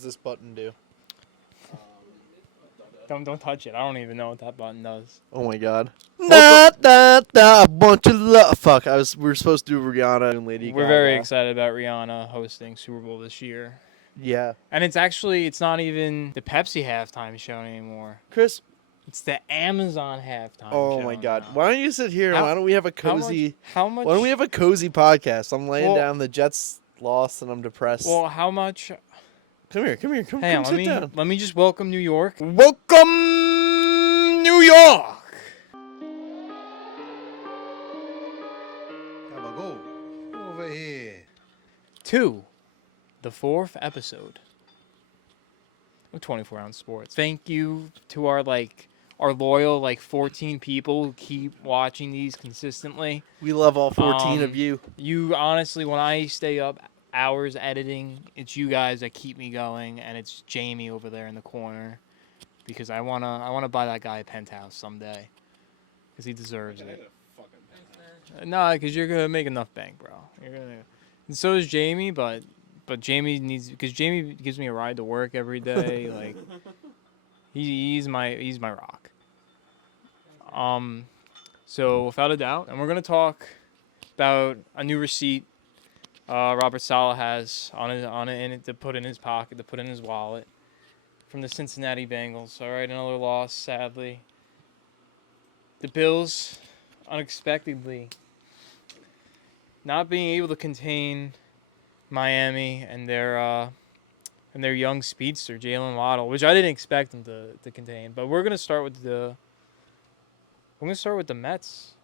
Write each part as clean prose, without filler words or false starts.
does this button do? Don't touch it. I don't even know what that button does. Oh my god. I want your love. Fuck, we were supposed to do Rihanna and Lady Gaga. We're very excited about Rihanna hosting Super Bowl this year. Yeah. And it's not even the Pepsi halftime show anymore. Chris. It's the Amazon halftime show. Oh my god. Now. Why don't you sit here and why don't we have a cozy Why don't we have a cozy podcast? I'm laying down, the Jets lost and I'm depressed. Well, how much Come here. Come sit down. Let me just welcome New York. Welcome New York. Have a go over here. To the 4th episode of 24 Ounce Sports. Thank you to our loyal 14 people who keep watching these consistently. We love all 14 of you. You honestly, when I stay up hours editing, it's you guys that keep me going, and it's Jamie over there in the corner because I wanna buy that guy a penthouse someday because he deserves it. No, because you're gonna make enough bank, bro. And so is Jamie, but Jamie because Jamie gives me a ride to work every day. Like he's my rock. So without a doubt, and we're gonna talk about a new receipt Robert Saleh has on it to put in his pocket, to put in his wallet from the Cincinnati Bengals. All right, another loss, sadly. The Bills, unexpectedly, not being able to contain Miami and their young speedster, Jalen Waddle, which I didn't expect them to contain. But we're gonna start with the Mets.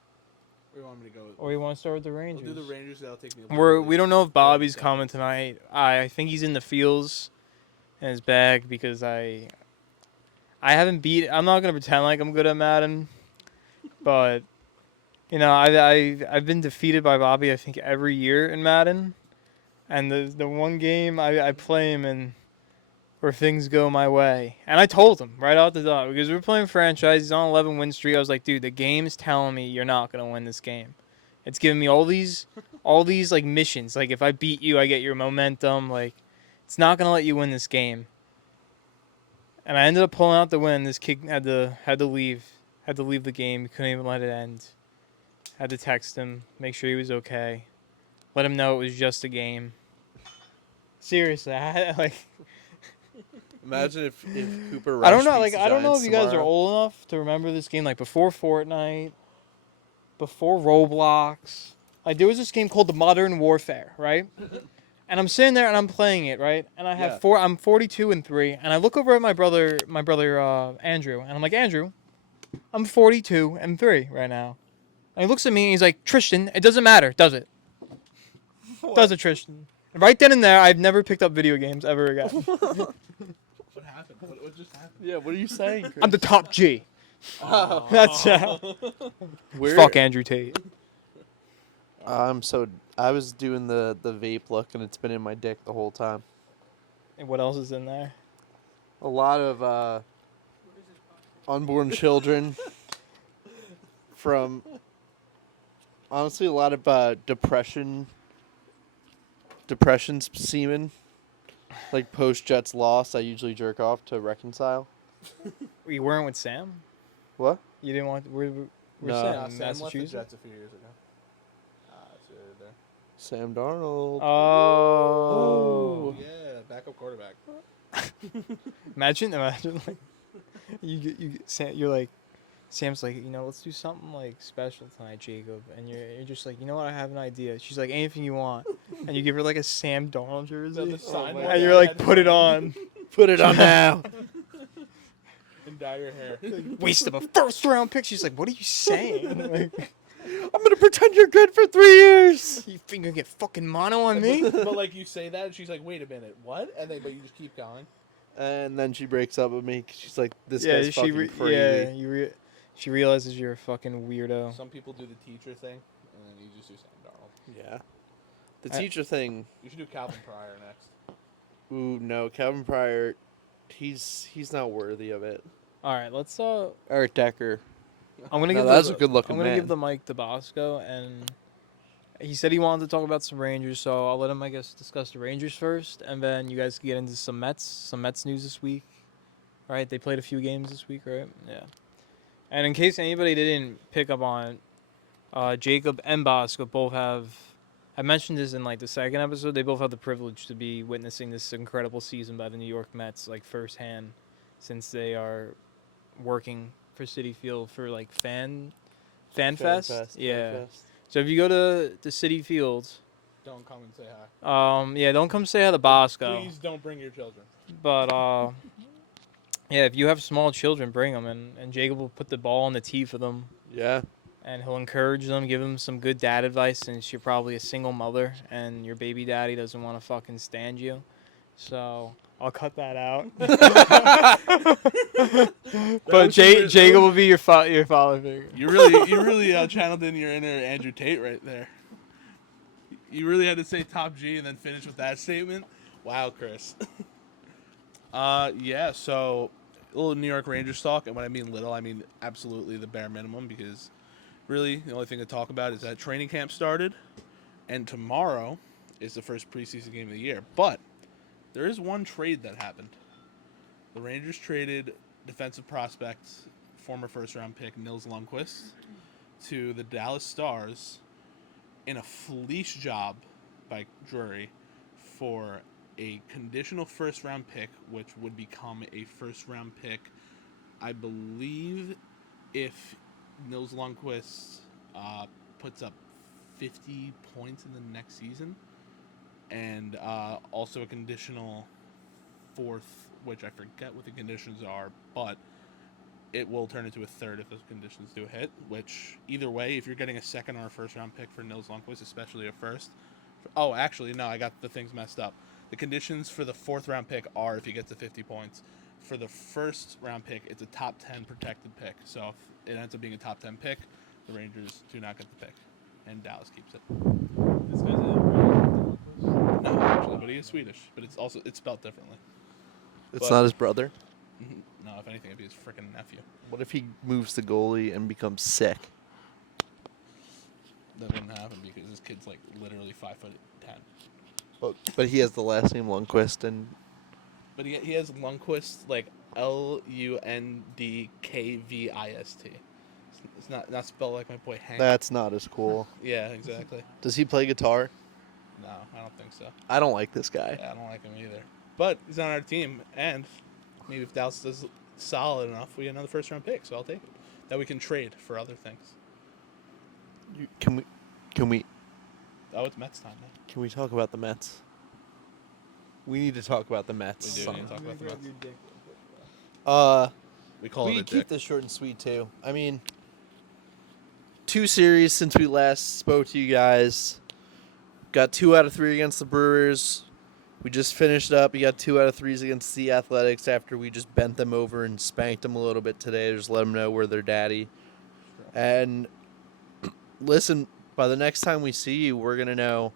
Where do you want me to go? Or you want to start with the Rangers? We'll do the Rangers. That'll take me We don't know if Bobby's coming tonight. I think he's in the fields in his bag because I haven't beat. I'm not gonna pretend like I'm good at Madden, but I've been defeated by Bobby I think every year in Madden, and the one game I play him in where things go my way, and I told him right out the door because we were playing franchise. He's on 11 win streak. I was like, dude, the game's telling me you're not gonna win this game. It's giving me all these like missions. Like if I beat you, I get your momentum. Like it's not gonna let you win this game. And I ended up pulling out the win. This kid had to leave the game. He couldn't even let it end. Had to text him, make sure he was okay, let him know it was just a game. Seriously, Imagine if Cooper Rush I don't know. beats the I don't know if Giants you guys are tomorrow. old enough to remember this game. Like before Fortnite, before Roblox. Like there was this game called the Modern Warfare, right? And I'm sitting there and I'm playing it, right? And I have I'm 42-3, and I look over at my brother Andrew, and I'm like, Andrew, I'm 42-3 right now. And he looks at me and he's like, Tristan, it doesn't matter, does it? What? Does it, Tristan? And right then and there, I've never picked up video games ever again. What happened? What just happened? Yeah, what are you saying, Chris? I'm the top G. Oh. That's fuck Andrew Tate. I was doing the vape look and it's been in my dick the whole time. And what else is in there? A lot of unborn children from honestly a lot of depression semen. Like post Jets loss, I usually jerk off to reconcile. You weren't with Sam? What? You didn't want where's No. Sam? Sam left the Massachusetts? Jets a few years ago. It's right there. Sam Darnold. Oh. Yeah, backup quarterback. Imagine like you're like Sam's like, let's do something like special tonight, Jacob, and you're just like, you know what, I have an idea. She's like, anything you want, and you give her like a Sam Darnold jersey, and you're like, put it on, Put it on now. And dye your hair. waste of a first round pick. She's like, what are you saying? Like, I'm gonna pretend you're good for 3 years. you think you're gonna get fucking mono on me? But like you say that, and she's like, "Wait a minute, what?" And but you just keep going. And then she breaks up with me 'cause she's like, "This guy's fucking crazy." Yeah, she realizes you're a fucking weirdo. Some people do the teacher thing, and then you just do Sam Darnold. Yeah. The teacher thing. You should do Calvin Pryor next. Ooh, no, Calvin Pryor. He's not worthy of it. All right, let's Eric Decker. I'm gonna No, give that's a good looking I'm gonna man. give the mic to Bosco, he said he wanted to talk about some Rangers, so I'll let him, I guess, discuss the Rangers first, and then you guys can get into some Mets news this week, right? They played a few games this week, right? Yeah. And in case anybody didn't pick up on it, Jacob and Bosco both have. I mentioned this in like the second episode. They both have the privilege to be witnessing this incredible season by the New York Mets, like firsthand, since they are working for Citi Field for like Fan Fest. Yeah. Fan Fest. So if you go to the Citi Field, Don't come and say hi. yeah, don't come say hi to Bosco. Please don't bring your children. But yeah, if you have small children, bring them, and Jacob will put the ball on the tee for them. Yeah. And he'll encourage them, give them some good dad advice, since you're probably a single mother and your baby daddy doesn't want to fucking stand you. So I'll cut that out. But Jacob will be your father figure. You really channeled in your inner Andrew Tate right there. You really had to say top G and then finish with that statement. Wow, Chris. Yeah. So a little New York Rangers talk, and when I mean little, I mean absolutely the bare minimum, because really the only thing to talk about is that training camp started, and tomorrow is the first preseason game of the year. But there is one trade that happened. The Rangers traded defensive prospect, former first-round pick Nils Lundqvist, to the Dallas Stars in a fleece job by Drury for a conditional first-round pick, which would become a first-round pick, I believe, if Nils Lundqvist puts up 50 points in the next season, and also a conditional fourth, which I forget what the conditions are, but it will turn into a third if those conditions do hit, which either way, if you're getting a second or a first round pick for Nils Lundqvist, especially a first. Oh, actually, no, I got the things messed up. The conditions for the fourth round pick are if he gets to 50 points. For the first round pick, it's a top 10 protected pick. So if it ends up being a top 10 pick, the Rangers do not get the pick, and Dallas keeps it. This guy's a No, actually, but he is Swedish, but it's spelled differently. It's not his brother. No, if anything, it'd be his freaking nephew. What if he moves the goalie and becomes sick? That wouldn't happen because this kid's like literally 5'10". But he has the last name Lundqvist, and But he has Lundqvist, like Lundkvist. It's not spelled like my boy Hank. that's not as cool. Yeah, exactly. Does he play guitar? No, I don't think so. I don't like this guy. Yeah, I don't like him either. But he's on our team, and maybe if Dallas does solid enough, we get another first round pick. So I'll take it. That we can trade for other things. Can we? Oh, it's Mets time now. Can we talk about the Mets? We need to talk about the Mets. We do need to talk about the Mets. We call it a keep dick. this short and sweet too. I mean, 2 series since we last spoke to you guys. Got 2 out of 3 against the Brewers. We just finished up. You got 2 out of 3s against the Athletics after we just bent them over and spanked them a little bit today. Just let them know we're their daddy. Sure. And listen, by the next time we see you, we're going to know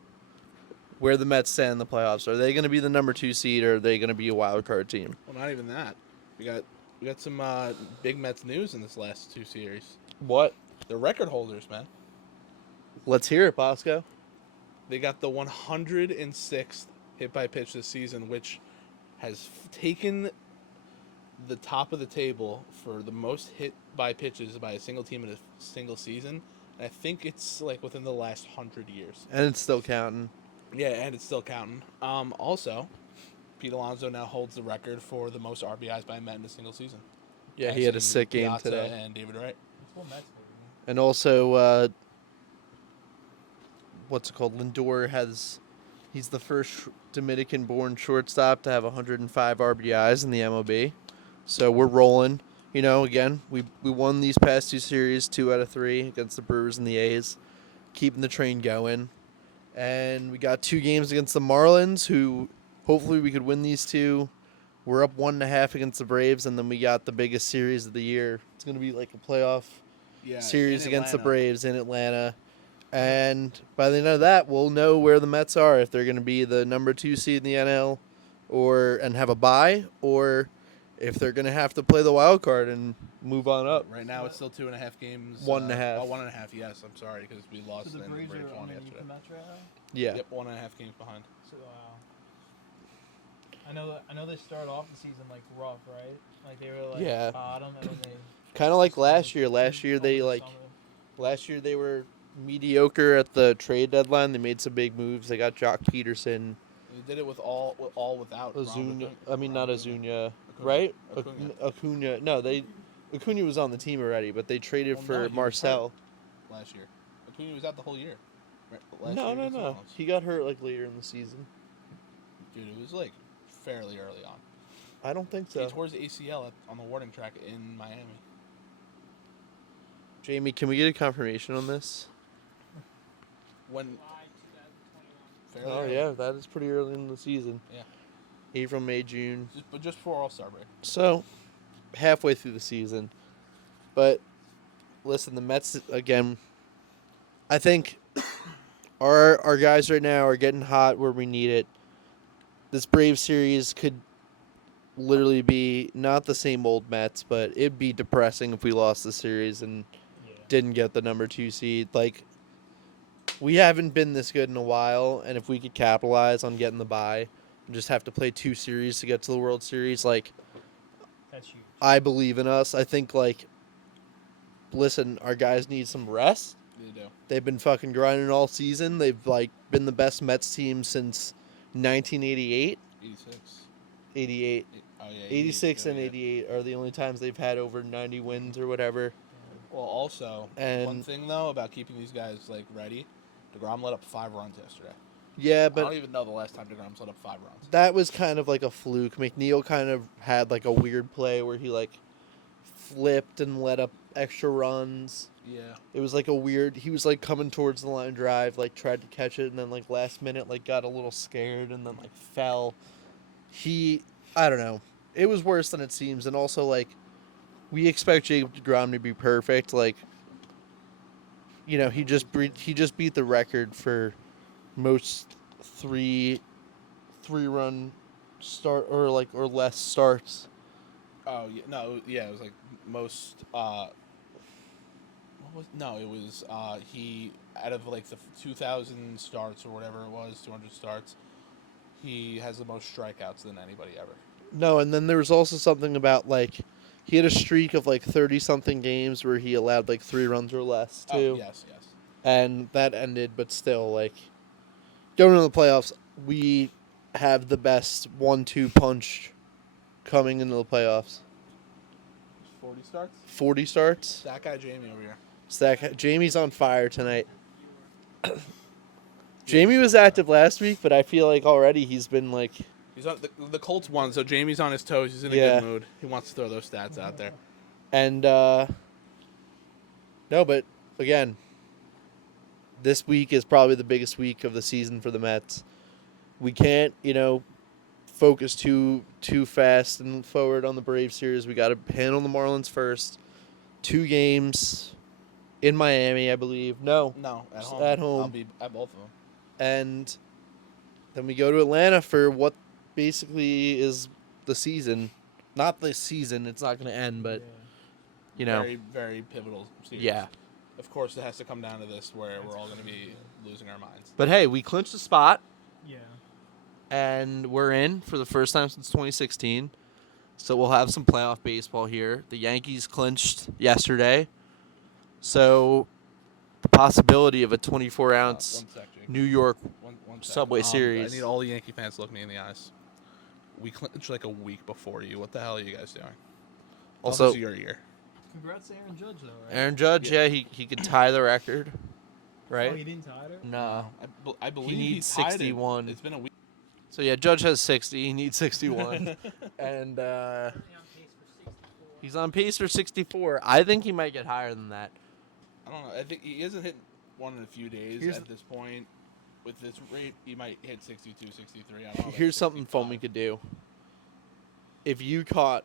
where the Mets stand in the playoffs. Are they going to be the number 2 seed, or are they going to be a wild card team? Well, not even that. We got some big Mets news in this last 2 series. What? They're record holders, man. Let's hear it, Bosco. They got the 106th hit by pitch this season, which has taken the top of the table for the most hit by pitches by a single team in a single season. And I think it's like within the last 100 years. And it's still counting. Yeah, and it's still counting. Also, Pete Alonso now holds the record for the most RBIs by a Met in a single season. Yeah, he had a sick game Piazza today. And David Wright. And also, what's it called? Lindor he's the first Dominican-born shortstop to have 105 RBIs in the MLB. So we're rolling. You know, again, we won these past 2 series, 2 out of 3 against the Brewers and the A's, keeping the train going. And we got 2 games against the Marlins, who hopefully we could win these 2. We're up 1.5 against the Braves, and then we got the biggest series of the year. It's going to be like a playoff series against the Braves in Atlanta. And by the end of that, we'll know where the Mets are, if they're going to be the number 2 seed in the NL and have a bye, or if they're gonna have to play the wild card and move on up. Right now, it's still 2.5 games. 1.5. Oh, 1.5. Yes, I'm sorry because we lost So the in Braves Braves are one on yesterday. the match right now. Yeah. Yep, 1.5 games behind. So wow. I know they started off the season like rough, right? Like they were like Yeah. bottom, and then they. Kind of like last year. Last year they over the like. summer. Last year they were mediocre at the trade deadline. They made some big moves. They got Jock Peterson, They did it without Ozuna. Rom not Acuna. Ozuna, Acuna. right? Acuna. Acuna. No, Acuna was on the team already, but they traded Well, no, for he was Marcel. Last year, Acuna was out the whole year. Last No, year no, against the no. Marlins. He got hurt like later in the season. Dude, it was like fairly early on. I don't think He so. tore his ACL on the warning track in Miami. Jamie, can we get a confirmation on this? When fairly Oh early. yeah, that is pretty early in the season. Yeah. April, May, June. But just before All-Star break. So, halfway through the season. But listen, the Mets again. I think our guys right now are getting hot where we need it. This Braves series could literally be not the same old Mets, but it'd be depressing if we lost the series and didn't get the number 2 seed. Like, we haven't been this good in a while, and if we could capitalize on getting the bye and just have to play 2 series to get to the World Series, like, That's huge. I believe in us. I think, like, listen, our guys need some rest. They do. They've been fucking grinding all season. They've, like, been the best Mets team since 1988. 86. 88. Oh, yeah, 86 and yeah. 88 are the only times they've had over 90 wins or whatever. Well, also, And- one thing, though, about keeping these guys, like, ready, DeGrom let up 5 runs yesterday. Yeah, I but don't even know the last time DeGrom's let up 5 runs. that was kind of like a fluke. McNeil kind of had like a weird play where he like flipped and let up extra runs. Yeah. It was like a weird. He was like coming towards the line drive, like tried to catch it, and then like last minute like got a little scared and then like fell. I don't know. It was worse than it seems, and also like we expect Jacob DeGrom to be perfect. Like, you know, he just beat the record for most three-run start or less starts. Oh, yeah. No, yeah, it was like most, it was, he, out of like the 2,000 starts or whatever it was, 200 starts, he has the most strikeouts than anybody ever. No, and then there was also something about like he had a streak of like 30-something games where he allowed like 3 runs or less too. Oh, yes. And that ended, but still, like, going into the playoffs, we have the best 1-2 punch coming into the playoffs. 40 starts? 40 starts. That guy Jamie over here. Jamie's on fire tonight. Jamie was active last week, but I feel like already he's been like... He's on the Colts won, so Jamie's on his toes. He's in a Yeah. good mood. He wants to throw those stats out there. And, no, but, again, this week is probably the biggest week of the season for the Mets. We can't, focus too fast and forward on the Braves series. We got to handle the Marlins first. 2 games in Miami, I believe. No, At home. At home. I'll be at both of them. and then we go to Atlanta for what basically is the season. Not the season; it's not going to end, but Very, very pivotal series. yeah. Of course, it has to come down to this where we're all going to be losing our minds. But hey, we clinched the spot. Yeah. And we're in for the first time since 2016. So we'll have some playoff baseball here. The Yankees clinched yesterday. So the possibility of a 24-ounce One sec, Jake. New York One sec. Subway Series. I need all the Yankee fans to look me in the eyes. We clinched like a week before you. What the hell are you guys doing? Also, This is your year. Congrats to Aaron Judge, though, right? Aaron Judge, yeah, he could tie the record, Oh, right? he didn't tie it? No. I believe He needs tied it. 61. It's been a week. So yeah, Judge has 60. He needs 61. And he's on pace for 64. I think he might get higher than that. I don't know. I think he hasn't hit one in a few days at this point. With this rate, he might hit 62, 63. I don't know. Here's something fun we could do. If you caught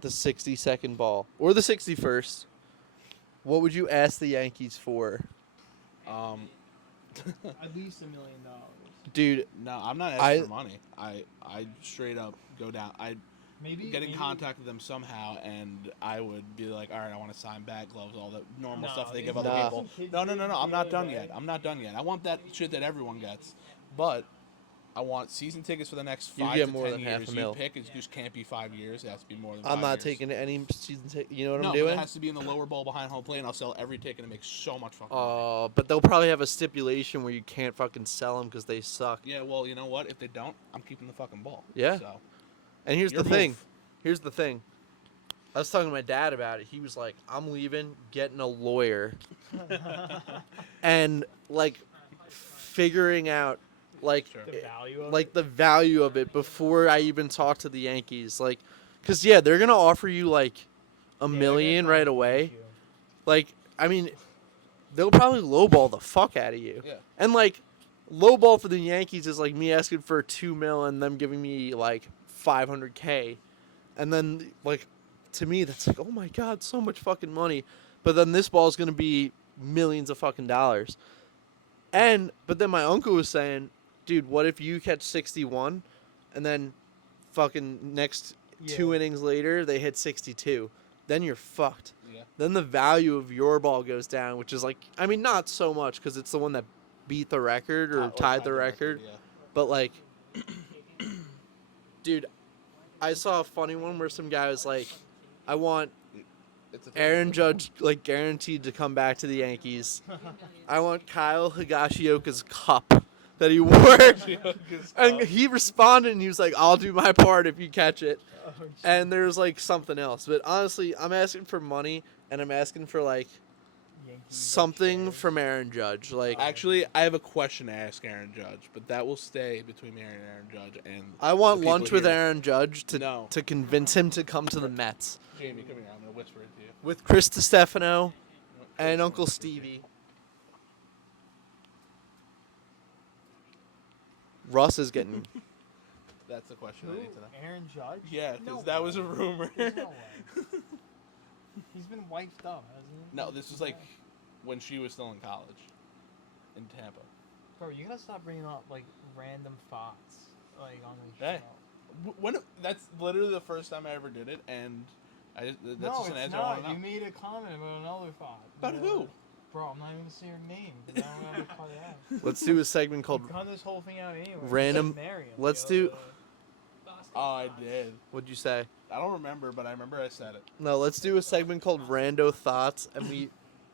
the 62nd ball or the 61st, what would you ask the Yankees for? At least $1 million. Dude, No, I'm not asking for money. I straight up go down. get in contact with them somehow, and I would be like, all right, I want to sign bat gloves, all the normal stuff they give other Nah. people. No. I'm not done yet. I'm not done yet. I want that shit that everyone gets, but I want season tickets for the next You 5 get to more 10 than years. half a mil. You pick. It just can't be 5 years. It has to be more than 5 I'm not years. taking any season ticket. You know what No, I'm but doing? it has to be in the lower bowl behind home plate, and I'll sell every ticket and make so much fucking money. Oh, but they'll probably have a stipulation where you can't fucking sell them because they suck. Yeah, well, you know what? If they don't, I'm keeping the fucking ball. Yeah. So, And here's your the thing. move. Here's the thing. I was talking to my dad about it. He was like, I'm leaving, getting a lawyer. And, like, figuring out, like, Sure. The value of like the value of it before I even talk to the Yankees. Like, because, yeah, they're going to offer you, like, a million right away. Like, I mean, they'll probably lowball the fuck out of you. Yeah. And, like, lowball for the Yankees is like me asking for $2 million and them giving me, like, $500K. And then, like, to me, that's like, oh my God, so much fucking money. But then this ball is going to be millions of fucking dollars. But then my uncle was saying, dude, what if you catch 61 and then fucking next 2 innings later they hit 62? Then you're fucked. Yeah. Then the value of your ball goes down, which is like, I mean, not so much because it's the one that beat the record or tied the record. Yeah. But like, dude, I saw a funny one where some guy was like, I want It's a thing. Aaron Judge like guaranteed to come back to the Yankees. I want Kyle Higashioka's cup that he wore. And he responded and he was like, I'll do my part if you catch it. And there's like something else. But honestly, I'm asking for money and I'm asking for like something from Aaron Judge. Like, Actually, I have a question to ask Aaron Judge, but that will stay between me and Aaron Judge. And I want the people lunch with here. Aaron Judge No. to convince him to come to the Mets Jamie, come here. I'm gonna whisper it to you. with Chris DiStefano and Uncle Stevie. Russ is getting. That's the question I need to know. Aaron Judge? Yeah, because No that was a way. rumor. There's no way. He's been wiped up, hasn't he? No, this was like when she was still in college in Tampa. Bro, you gotta stop bringing up like random thoughts like on the Hey. show. When that's literally the first time I ever did it, and that's No, just an it's answer I want not. to know. You made a comment about another thought. About who? Bro, I'm not even gonna say her name. 'Cause I don't have to cut it out. Let's do a segment called. You cut this whole thing out anyway. Random- Just marry him, let's yo. do- Oh, I did. What'd you say? I don't remember, but I remember I said it. No, let's do a segment called Rando Thoughts, and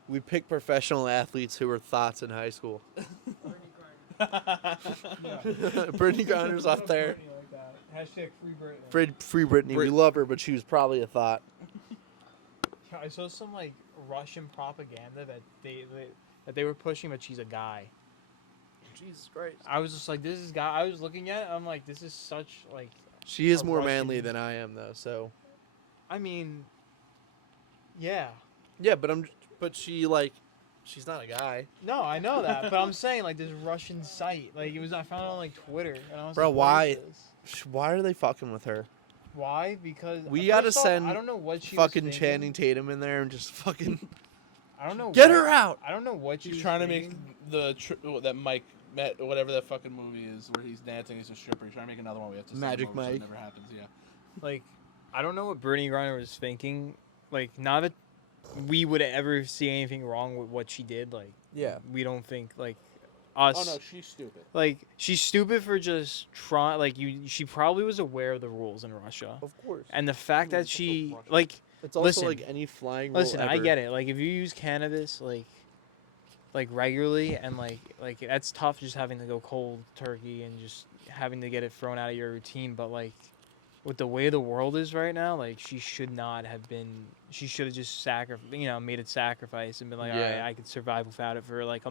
we pick professional athletes who were thoughts in high school. Brittany Griner's up there. Like that. Hashtag free Britney. Free Brittany. We love her, but she was probably a thought. Yeah, I saw some like Russian propaganda that they were pushing, but she's a guy. Jesus Christ. I was just like, this is guy. I was looking at it. I'm like, this is such like. She is A more Russian- manly than I am, though. So I mean. Yeah. yeah, but she's not a guy. No, I know that, but I'm saying like this Russian site, like it was. I found it on like Twitter, and I was Bro, like, what why? is this? Why are they fucking with her? Why? Because We first gotta off, send I don't know what she Fucking was Channing thinking. Tatum in there and just fucking I don't know. get what- her out. I don't know what she He's was trying to make thinking. that Mike met whatever that fucking movie is where he's dancing. He's a stripper. He's trying to make another one. We have to Magic send him over, so Mike. it never happens. Yeah. Like, I don't know what Brittany Griner was thinking. Like, not that we would ever see anything wrong with what she did. Like, Yeah. we don't think like us. Oh no, she's stupid. Like, she's stupid for just trying. Like, she probably was aware of the rules in Russia, Of course. and the fact that What's up with she Russia? like. It's also Listen. like any flying rule Listen, I ever. get it. Like, if you use cannabis, like regularly, and like that's tough just having to go cold turkey and just having to get it thrown out of your routine. But like, with the way the world is right now, like she should not have been. She should have just made it sacrifice and been like, all right, Yeah. I could survive without it for like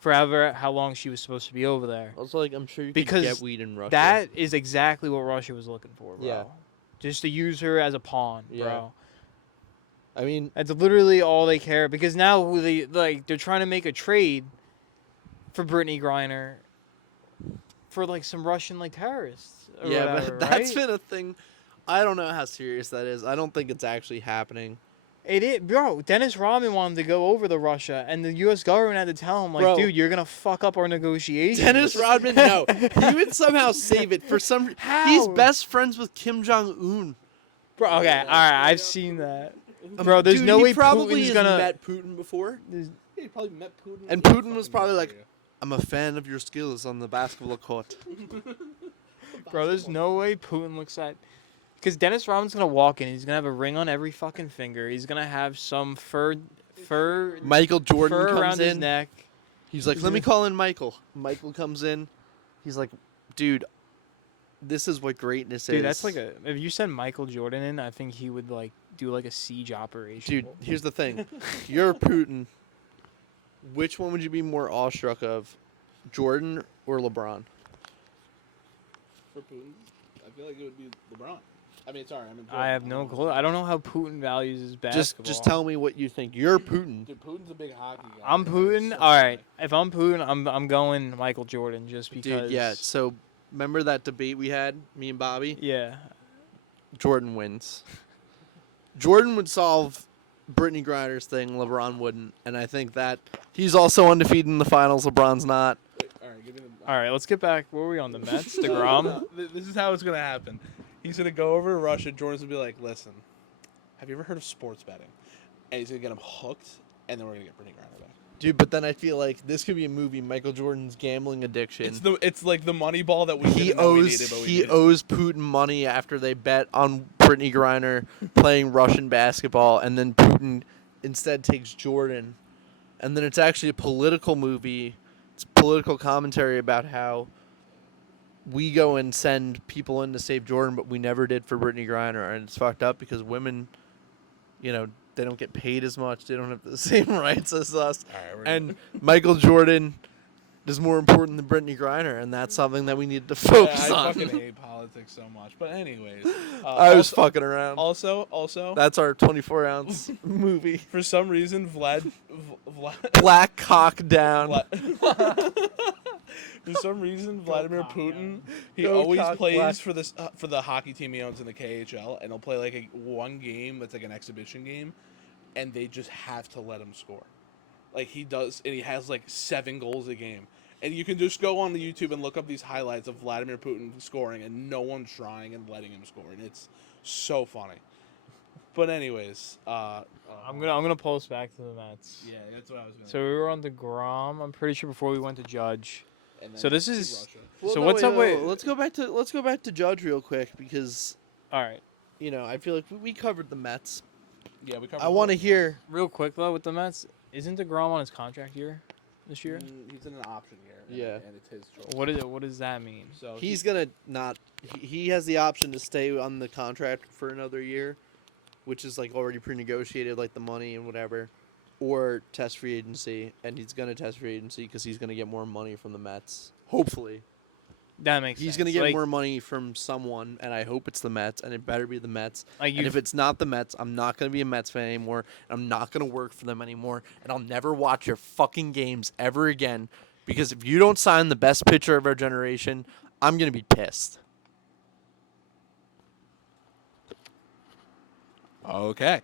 forever. How long she was supposed to be over there? Also, like, I'm sure you Because could get weed in Russia. That is exactly what Russia was looking for, bro. Yeah. Just to use her as a pawn, Yeah. bro. I mean, That's literally all they care because now they're trying to make a trade for Brittany Griner for like some Russian like terrorists. Or yeah, whatever, but that's right? been a thing. I don't know how serious that is. I don't think it's actually happening. It is, bro. Dennis Rodman wanted to go over to Russia, and the U.S. government had to tell him like, Bro. dude, you're gonna fuck up our negotiations. Dennis Rodman, no. He would somehow save it for some. How? He's best friends with Kim Jong Un. Bro, okay, all right, I've seen that. Bro, there's Dude, no he way probably Putin's has gonna. met Putin before, Yeah, you probably met Putin. and He Putin was fucking probably works like, for you. "I'm a fan of your skills on the basketball court." Bro, there's no way Putin looks at. Because Dennis Rodman's gonna walk in, he's gonna have a ring on every fucking finger. He's gonna have some fur Michael Jordan fur comes around his in. neck. He's like, He's "Let me gonna- call in Michael." Michael comes in. He's like, "Dude, this is what greatness is." Dude, that's like a. If you send Michael Jordan in, I think he would like do like a siege operation. Dude, here's the thing. You're Putin. Which one would you be more awestruck of, Jordan or LeBron? For Putin, I feel like it would be LeBron. I mean, sorry, I'm. I have no clue. I don't know how Putin values his basketball. Just tell me what you think. You're Putin. Dude, Putin's a big hockey guy. I'm Putin. So All right, funny. if I'm Putin, I'm going Michael Jordan just because. Dude, yeah. So remember that debate we had, me and Bobby? Yeah. Jordan wins. Jordan would solve Brittany Griner's thing. LeBron wouldn't, and I think that he's also undefeated in the finals. LeBron's not. Wait, all right, give me the. All right, let's get back. Where were we on the Mets? No, DeGrom. no, this is how it's gonna happen. He's gonna go over to Russia. Jordan's gonna be like, "Listen, have you ever heard of sports betting?" And he's gonna get him hooked, and then we're gonna get Brittany Griner back. Dude, but then I feel like this could be a movie. Michael Jordan's gambling addiction. It's like the money ball that we he didn't know we owes needed, but we he needed. owes Putin money after they bet on Brittany Griner playing Russian basketball, and then Putin instead takes Jordan, and then it's actually a political movie. It's political commentary about how we go and send people in to save Jordan, but we never did for Brittany Griner, and it's fucked up because women, they don't get paid as much. They don't have the same rights as us. All right, we're And Michael Jordan is more important than Brittany Griner, and that's something that we need to focus I on. fucking hate politics so much. But anyways, I was fucking around. Also, That's our 24-ounce movie. for some reason, Vlad Black cock down. For some reason, Vladimir cock Putin, down. he Go always cock plays black. for this for the hockey team he owns in the KHL, and he'll play like one game that's like an exhibition game, and they just have to let him score. Like he does, and he has like 7 goals a game. And you can just go on the YouTube and look up these highlights of Vladimir Putin scoring, and no one's trying and letting him score, and it's so funny. But anyways, I'm gonna post back to the Mets. yeah, that's what I was gonna. So we were on DeGrom. I'm pretty sure before we went to Judge. And then so this to is- Russia. So what's up with- Let's go back to Judge real quick because All right, I feel like we covered the Mets. Yeah, we covered. I want to hear. real quick though with the Mets, isn't DeGrom on his contract year this year? He's in an option year. Yeah. and it's his choice. What does that mean? So He's gonna not. He has the option to stay on the contract for another year, which is like already pre-negotiated, like the money and whatever, or test free agency, and he's gonna test free agency because he's gonna get more money from the Mets. Hopefully, That makes he's sense. gonna get Like- more money from someone, and I hope it's the Mets, and it better be the Mets. Like And you, if it's not the Mets, I'm not gonna be a Mets fan anymore. And I'm not gonna work for them anymore, and I'll never watch your fucking games ever again. Because if you don't sign the best pitcher of our generation, I'm gonna be pissed. okay.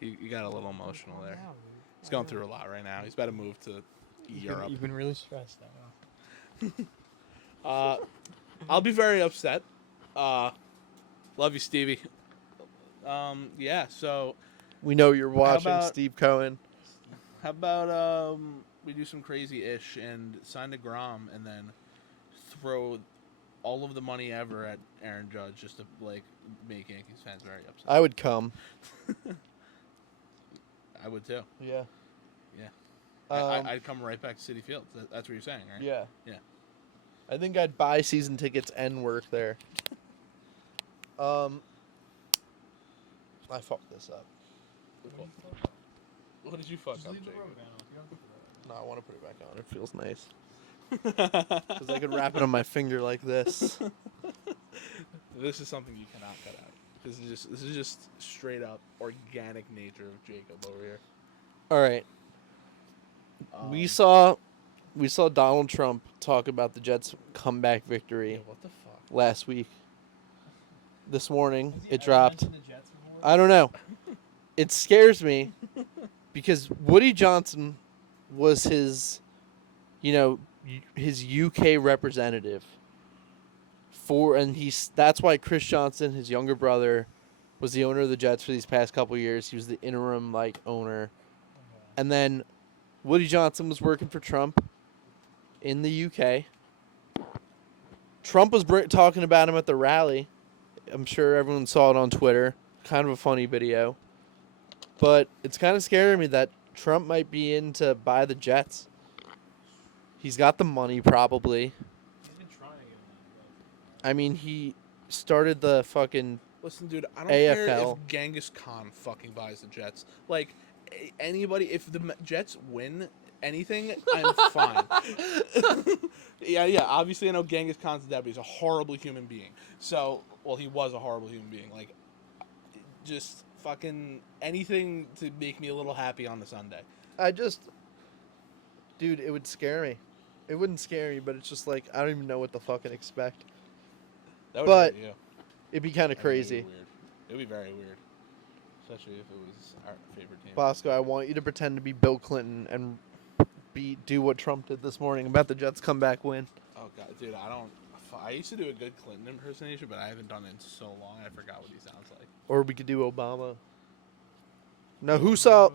You got a little emotional there. He's going through a lot right now. He's about to move to Europe. You've been really stressed out. I'll be very upset. Love you, Stevie. Yeah. So We know you're watching, about- Steve Cohen. how about we do some crazy ish and sign DeGrom and then throw all of the money ever at Aaron Judge just to like make Yankees fans very upset. I would come. I would too. Yeah. Yeah. I'd come right back to Citi Field. That's what you're saying, right? Yeah. Yeah. I think I'd buy season tickets and work there. I fucked this up. What did you fuck up, Jake? No, I want to put it back on. It feels nice. Because I could wrap it on my finger like this. This is something you cannot cut out. This is just straight up organic nature of Jacob over here. All right. We Um, saw Donald Trump talk about the Jets' comeback victory yeah, what the fuck? last week. This morning, it dropped. I don't know. It scares me because Woody Johnson was his UK representative That's why Chris Johnson, his younger brother, was the owner of the Jets for these past couple years. He was the interim owner. And then Woody Johnson was working for Trump in the UK. Trump was talking about him at the rally. I'm sure everyone saw it on Twitter. Kind of a funny video. But it's kind of scaring me that Trump might be in to buy the Jets. He's got the money, probably. He's been trying to get him. I mean, he started the fucking... Listen, dude, I don't care AFL. if Genghis Khan fucking buys the Jets. Like, anybody, if the Jets win anything, I'm fine. Yeah, obviously I know Genghis Khan's dead, but he's a horrible human being. So, well, he was a horrible human being. Like, just fucking anything to make me a little happy on the Sunday. Dude, it would scare me. It wouldn't scare me, but it's just like, I don't even know what to fucking expect. That would But hurt you. it'd be kind of crazy. It would be very weird. Especially if it was our favorite team. Bosco, I want you to pretend to be Bill Clinton and do what Trump did this morning about the Jets comeback win. Oh, God, dude, I used to do a good Clinton impersonation, but I haven't done it in so long, I forgot what he sounds like. Or we could do Obama. No, who saw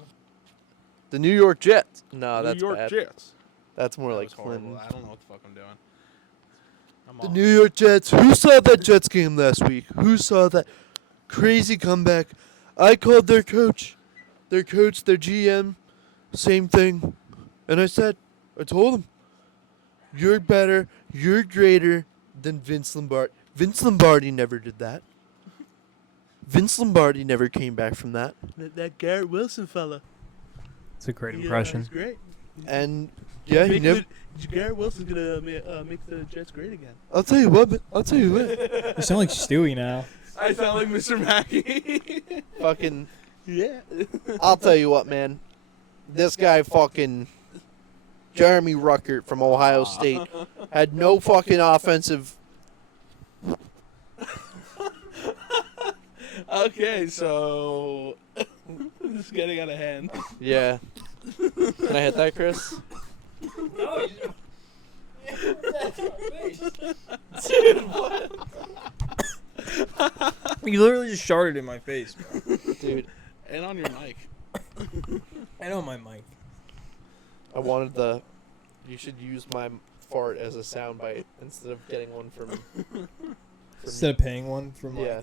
the New York Jets? No, that's New York bad. Jets. That's more That like was horrible. Clinton. I don't know what the fuck I'm doing. The New York Jets. Who saw that Jets game last week? Who saw that crazy comeback? I called their coach, their GM, same thing. And I told him, you're better, you're greater than Vince Lombardi. Vince Lombardi never did that. Vince Lombardi never came back from that. That Garrett Wilson fella. It's a great impression. He's great. And yeah, he never. Garrett Wilson's gonna make the Jets great again. I'll tell you what. You sound like Stewie now. I sound like Mr. Mackey. Fucking. Yeah. I'll tell you what, man. This guy fucking Jeremy Ruckert from Ohio State had no fucking offensive. Okay, so this is getting out of hand. Yeah. Can I hit that, Chris? No, Dude, what? you literally just sharted in my face, bro. Dude, And on your mic. I know my mic. I wanted the. You should use my fart as a soundbite instead of getting one from Instead of paying one from Yeah.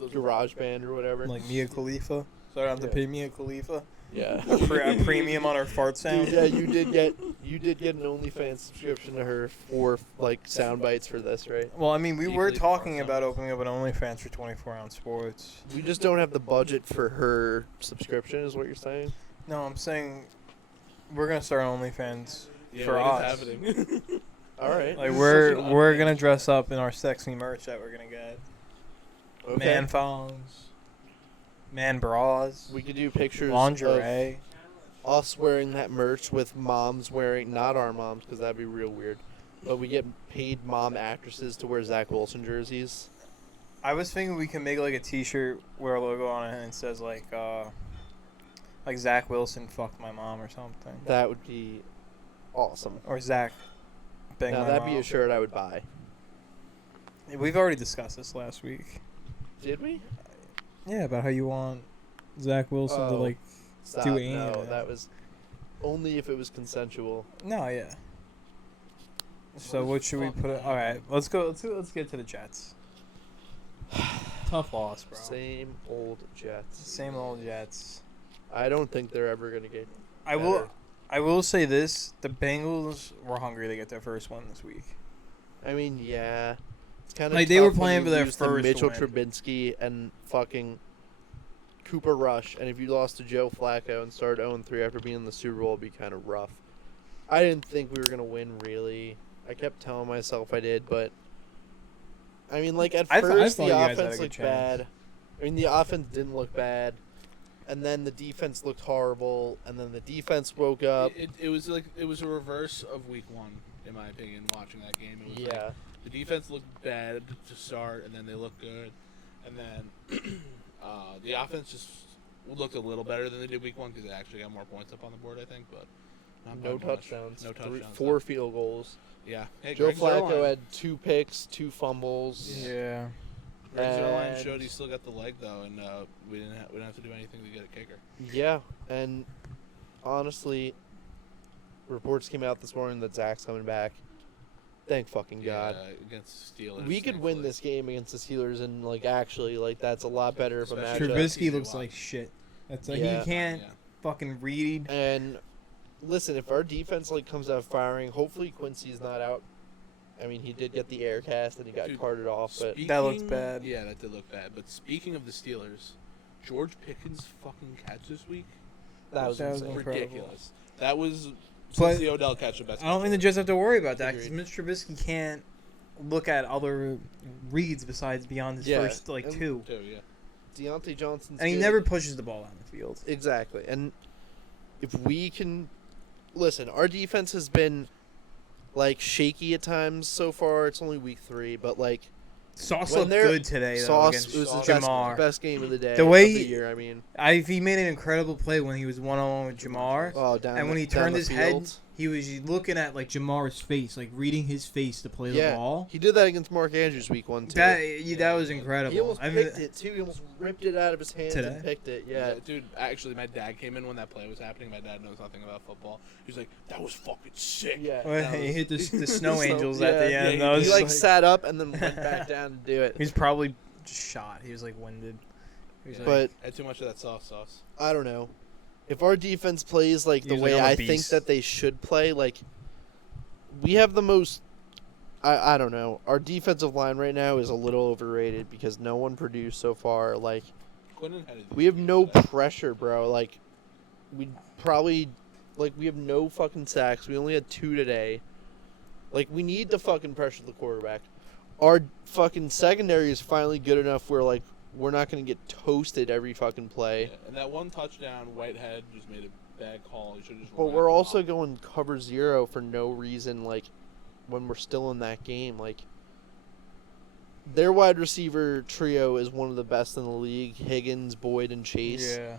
GarageBand or whatever. like Mia Khalifa, so I don't have to Yeah. pay Mia Khalifa Yeah. a premium on her fart sound. Dude, yeah, you did get an OnlyFans subscription to her for like sound bites for this, right? Well, I mean, we Legally were for talking ourselves. about opening up an OnlyFans for 24-ounce sports. We just don't have the budget for her subscription, is what you're saying? No, I'm saying we're gonna start OnlyFans Yeah, for what is us. happening? All right. Like This is we're such an we're update. gonna dress up in our sexy merch that we're gonna get. Okay. Man thongs, man bras, We could do pictures lingerie. of us wearing that merch with moms wearing, not our moms, because that'd be real weird. But we get paid mom actresses to wear Zach Wilson jerseys. I was thinking we can make like a T-shirt with our logo on it and it says like Zach Wilson fucked my mom or something, That would be awesome. or Zach banged Now my that'd mom. be a shirt I would buy. We've already discussed this last week. Did we? Yeah, about how you want Zach Wilson to Oh. like. Stop. Do aim No, it. that was only if it was consensual. No, yeah. So what should we put? All right, let's go. Let's get to the Jets. Tough loss, bro. Same old Jets. Same old Jets. I don't think they're ever gonna get. I will. better. I will say this: the Bengals were hungry to get their first win this week. I mean, yeah. It's kind of Like, they were playing for their first Mitchell win. Trubisky and fucking Cooper Rush, and if you lost to Joe Flacco and started 0-3 after being in the Super Bowl, it'd be kind of rough. I didn't think we were gonna win, really. I kept telling myself I did, but I mean, like at I first thought the you guys had a offense good looked chance. bad. I mean, the offense didn't look bad, and then the defense looked horrible, and then the defense woke up. It was like it was a reverse of week one, in my opinion. Watching that game, it was Yeah. like the defense looked bad to start, and then they looked good, and then the offense just looked a little better than they did week one because they actually got more points up on the board, I think. But Not No by much. touchdowns. No touchdowns. 4 field goals. Yeah. Hey, Joe Greg Flacco Zuerlein. had 2 picks, 2 fumbles. Yeah. Greg Zuerlein and- showed he still got the leg though, and we didn't have to do anything to get a kicker. Yeah, and honestly, reports came out this morning that Zach's coming back. Thank fucking God. Yeah, against the Steelers. We could win thankfully. this game against the Steelers, and actually, that's a lot better of a Especially matchup. Trubisky TJ looks Watt. like shit. That's like Yeah. he can't Yeah. fucking read. And listen, if our defense comes out firing, hopefully Quincy's not out. I mean, he did get the air cast and he got Dude, carted off, but That looks Speaking- bad. Yeah, that did look bad. But speaking of the Steelers, George Pickens' fucking catch this week that was That was insane. incredible. ridiculous. That was But since the Odell catch the best. I don't think the catch Jets have to worry about that because Agreed. Mitch Trubisky can't look at other reads besides beyond his Yeah, first and- two, too. Yeah. Deontay Johnson's and he good. never pushes the ball down the field. Exactly. And if we can listen, our defense has been shaky at times so far. It's only week 3, but Sauce when looked they're- good today. Though, Sauce against was his Jamar. best game of the day. The way of the he- year, I mean. He made an incredible play when he was 1-on-1 with Jamar, Oh, down and when he down turned the his field. head, he was looking at Jamar's face, reading his face to play the Yeah, ball. he did that against Mark Andrews week 1 too. That was incredible. He almost I mean, picked it too. He almost ripped it out of his hands Today? and picked it. Yeah. Dude, actually, my dad came in when that play was happening. My dad knows nothing about football. He was like, "That was fucking sick." Yeah. Well, that he was- hit the snow angels yeah, at the yeah, end. he- That was He sat up and then went back down to do it. he's probably just shot. He was winded. He was Yeah. But Had too much of that soft sauce. I don't know. If our defense plays the He's way on a I think beast. that they should play, we have the most. I don't know. Our defensive line right now is a little overrated because no one produced so far. Quinnen had a We have decent no game today. pressure, bro. We probably we have no fucking sacks. We only had 2 today. We need to fucking pressure the quarterback. Our fucking secondary is finally good enough where we're not gonna get toasted every fucking play. Yeah, and that one touchdown, Whitehead just made a bad call. He should just. But wrapped we're him also up. going cover 0 for no reason. When we're still in that game, their wide receiver trio is one of the best in the league. Higgins, Boyd, and Chase. Yeah.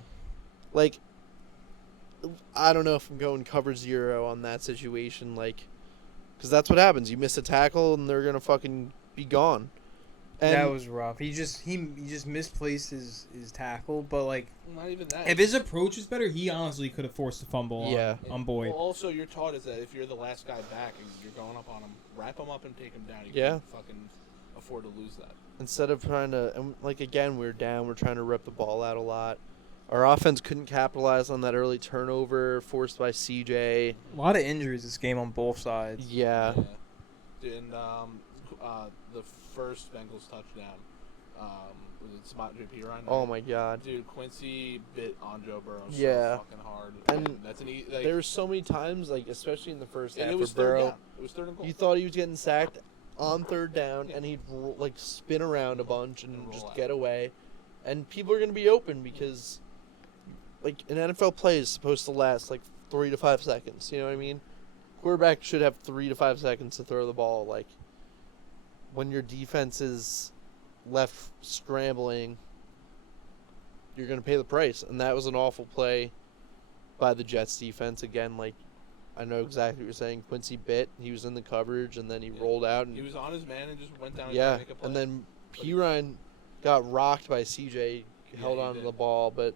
I don't know if I'm going cover 0 on that situation, because that's what happens. You miss a tackle and they're gonna fucking be gone. And That was rough. He just misplaced his tackle, but Not even that. if his approach was better, he honestly could have forced a fumble Yeah. on Boyd. Well, also, you're taught is that if you're the last guy back and you're going up on him, wrap him up and take him down. You Yeah. can't fucking afford to lose that. instead of trying to, and again, we're down. We're trying to rip the ball out a lot. Our offense couldn't capitalize on that early turnover forced by CJ. A lot of injuries this game on both sides. Yeah. And the first Bengals touchdown, was it Spot JP Ryan? Oh my God. Dude, Quincy bit on Joe Burrow Yeah. so fucking hard. And that's an There were so many times, especially in the first half, and it was where third Burrow, down. It was third and goal. you thought he was getting sacked on 3rd down, and he'd spin around a bunch and And roll just out. get away, and people are gonna be open because, an NFL play is supposed to last 3 to 5 seconds. You know what I mean? Quarterback should have 3 to 5 seconds to throw the ball. When your defense is left scrambling, you're gonna pay the price, and that was an awful play by the Jets defense. Again, I know exactly what you're saying. Quincy bit. He was in the coverage, and then he Yeah. rolled out. And He was on his man and just went down and yeah, tried to make a play. and then Pirine got rocked by CJ, held he on to did. the ball, but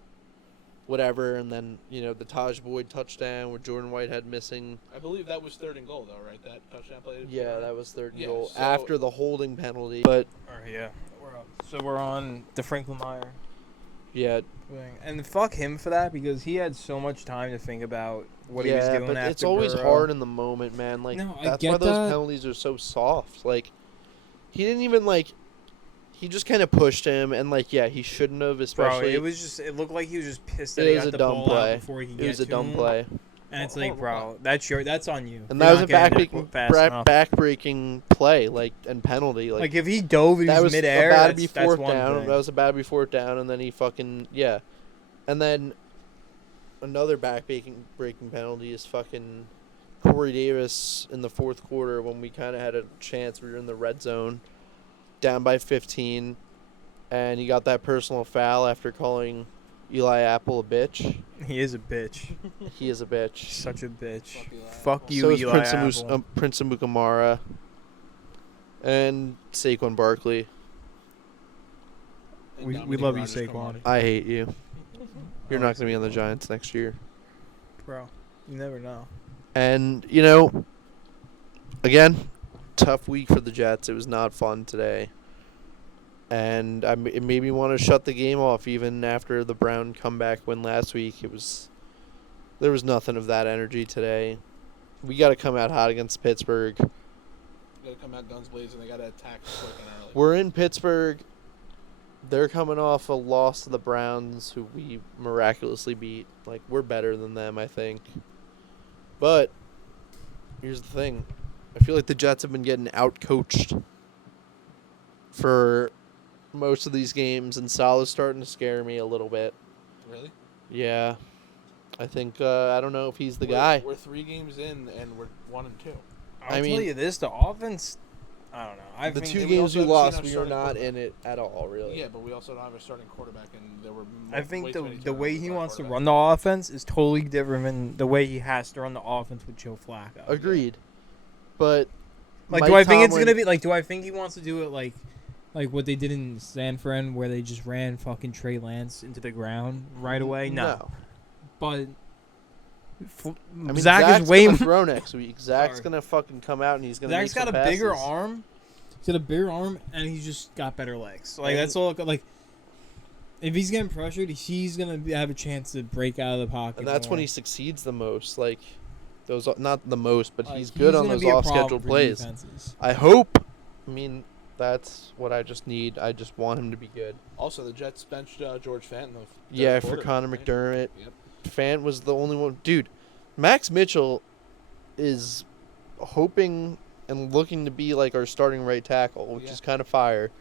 whatever. And then the Taj Boyd touchdown with Jordan Whitehead missing. I believe that was third and goal, though, right? That touchdown play. Yeah, that was 3rd and Yeah, goal so- after the holding penalty. But Yeah. We're up. So we're on the Franklin-Meyer yeah, thing. And fuck him for that because he had so much time to think about what he was yeah, doing but after it's always Burrow. hard in the moment, man. No, I That's get why those that. penalties are so soft. He didn't even he just kind of pushed him, and yeah, he shouldn't have. Bro, Especially it looked like he was just pissed that It he was got a the dumb ball play. out before he could it was get a dumb to him. play. And it's Horrible bro, that's on you. And for that was not a getting there fast enough. back-breaking play, and penalty. If he dove and he that was was midair, a bad that's fourth one down. thing. That was a bad fourth down, and then he fucking and then another breaking penalty is fucking Corey Davis in the 4th quarter when we kind of had a chance. We were in the red zone, down by 15, and he got that personal foul after calling Eli Apple a bitch. He is a bitch. He is a bitch. Such a bitch. Fuck Eli Fuck Apple. you, So is Eli Apple. Prince Amukamara. And Saquon Barkley. And We Dominique love you, Rodgers come Saquon. on. I hate you. You're not going to be on the Giants next year. Bro, you never know. And, again, tough week for the Jets. It was not fun today. And it made me want to shut the game off even after the Brown comeback win last week. There was nothing of that energy today. We got to come out hot against Pittsburgh. Got to come out guns blazing. They got to attack quick and early. We're in Pittsburgh. They're coming off a loss to the Browns, who we miraculously beat. Like, we're better than them, I think. But here's the thing. I feel like the Jets have been getting out-coached for most of these games, and Salah's starting to scare me a little bit. Really? Yeah. I think, I don't know if he's the guy. We're 3 games in, and we're 1-2. I'll I mean- tell you this: the offense. I don't know. I The think 2 we games also we haven't lost, seen our we are starting not quarterback. in it at all, really. Yeah, but we also don't have a starting quarterback, and there were. I think way too many the way turnovers he by wants to quarterback. run the offense is totally different than the way he has to run the offense with Joe Flacco. Agreed. But Like, Mike do I think it's Tomlin- gonna be like? Do I think he wants to do it like what they did in San Fran, where they just ran fucking Trey Lance into the ground right away? No. But I mean, Zach Zach's is way gonna more. throw next week. Zach's Sorry. gonna fucking come out and he's gonna. Zach's make got some a bigger passes. arm. He's got a bigger arm, and he's just got better legs. Like, And- that's all. Like, if he's getting pressured, he's gonna have a chance to break out of the pocket. And that's when more. he succeeds the most. Like those, not the most, but Like, he's good on gonna those be a off problem schedule for plays. defenses. I hope. I mean, that's what I just need. I just want him to be good. Also, the Jets benched George Fenton. Yeah, for Connor McDermott. Yep. Fant was the only one. Dude, Max Mitchell is hoping and looking to be like our starting right tackle, which Yeah. is kind of fire.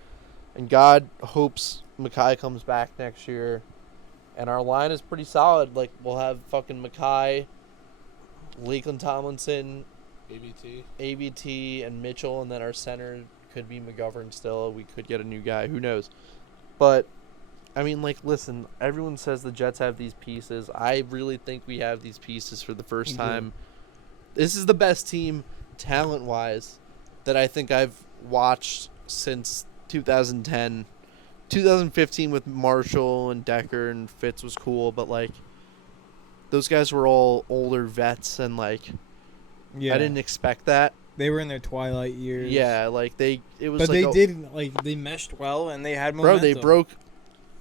And God hopes Mackay comes back next year. And our line is pretty solid. Like, we'll have fucking Mackay, Lakeland Tomlinson, ABT, and Mitchell. And then our center could be McGovern still. We could get a new guy. Who knows? But, I mean, like, listen, everyone says the Jets have these pieces. I really think we have these pieces for the first Mhm. time. This is the best team, talent-wise, that I think I've watched since 2010. 2015 with Marshall and Decker and Fitz was cool, but, like, those guys were all older vets, and, like, Yeah, I didn't expect that. they were in their twilight years. Yeah, like, it was but like they did they meshed well, and they had Bro, momentum. they broke.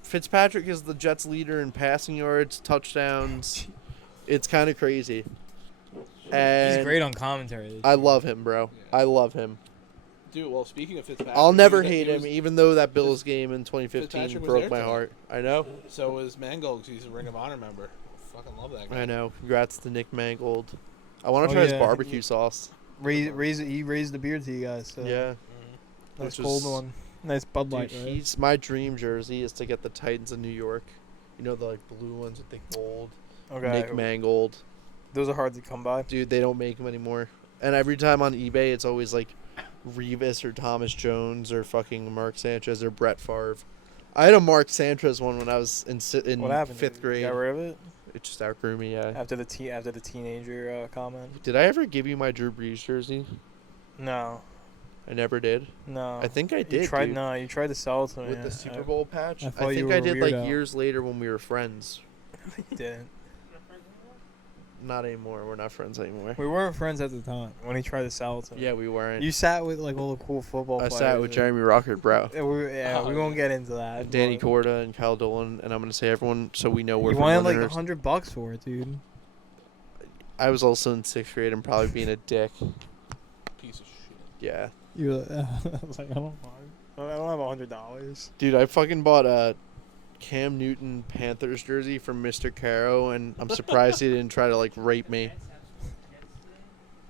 Fitzpatrick is the Jets' leader in passing yards, touchdowns. It's kind of crazy. And He's great on commentary. this I year. love him, bro. Yeah. I love him. Dude, well, speaking of Fitzpatrick, I'll never he was- hate he him, was- even though that Bills game in 2015 Fitzpatrick was broke there my today. heart. I know. So was Mangold. He's a Ring of Honor member. Fucking love that guy. I know. Congrats to Nick Mangold. I want to Oh, try his yeah. barbecue sauce. He raised the beer to you guys. So. Yeah. Mhm. Nice which cold was- one. Nice Bud Light. Dude, right? he's my dream jersey is to get the Titans of New York. You know, the like blue ones with the gold. Nick Mangold. Those are hard to come by. Dude, they don't make them anymore. And every time on eBay, it's always like Revis or Thomas Jones or fucking Mark Sanchez or Brett Favre. I had a Mark Sanchez one when I was in What happened? 5th grade. You got rid of it It just outgrew me, yeah. after the teenager comment. Did I ever give you my Drew Brees jersey? No, I never did. no. I think I You did, tried. dude. No, you tried to sell it to me. With the Super Bowl patch? I I thought you think were I a did like weirdo. years later when we were friends. You didn't. Not anymore. We're not friends anymore. We weren't friends at the time when he tried to sell it to me. Yeah, we weren't. You sat with like all the cool football I players. sat with Jeremy Rockert, bro. We won't get into that. And Danny but Corda and Kyle Dolan, and I'm gonna say everyone so we know we're You from wanted like Northerners. $100 for it, dude. I was also in 6th grade and probably being a dick. Piece of shit. Yeah. You I was like, I don't have $100. Dude, I fucking bought a Cam Newton Panthers jersey from Mr. Caro, and I'm surprised he didn't try to like rape me.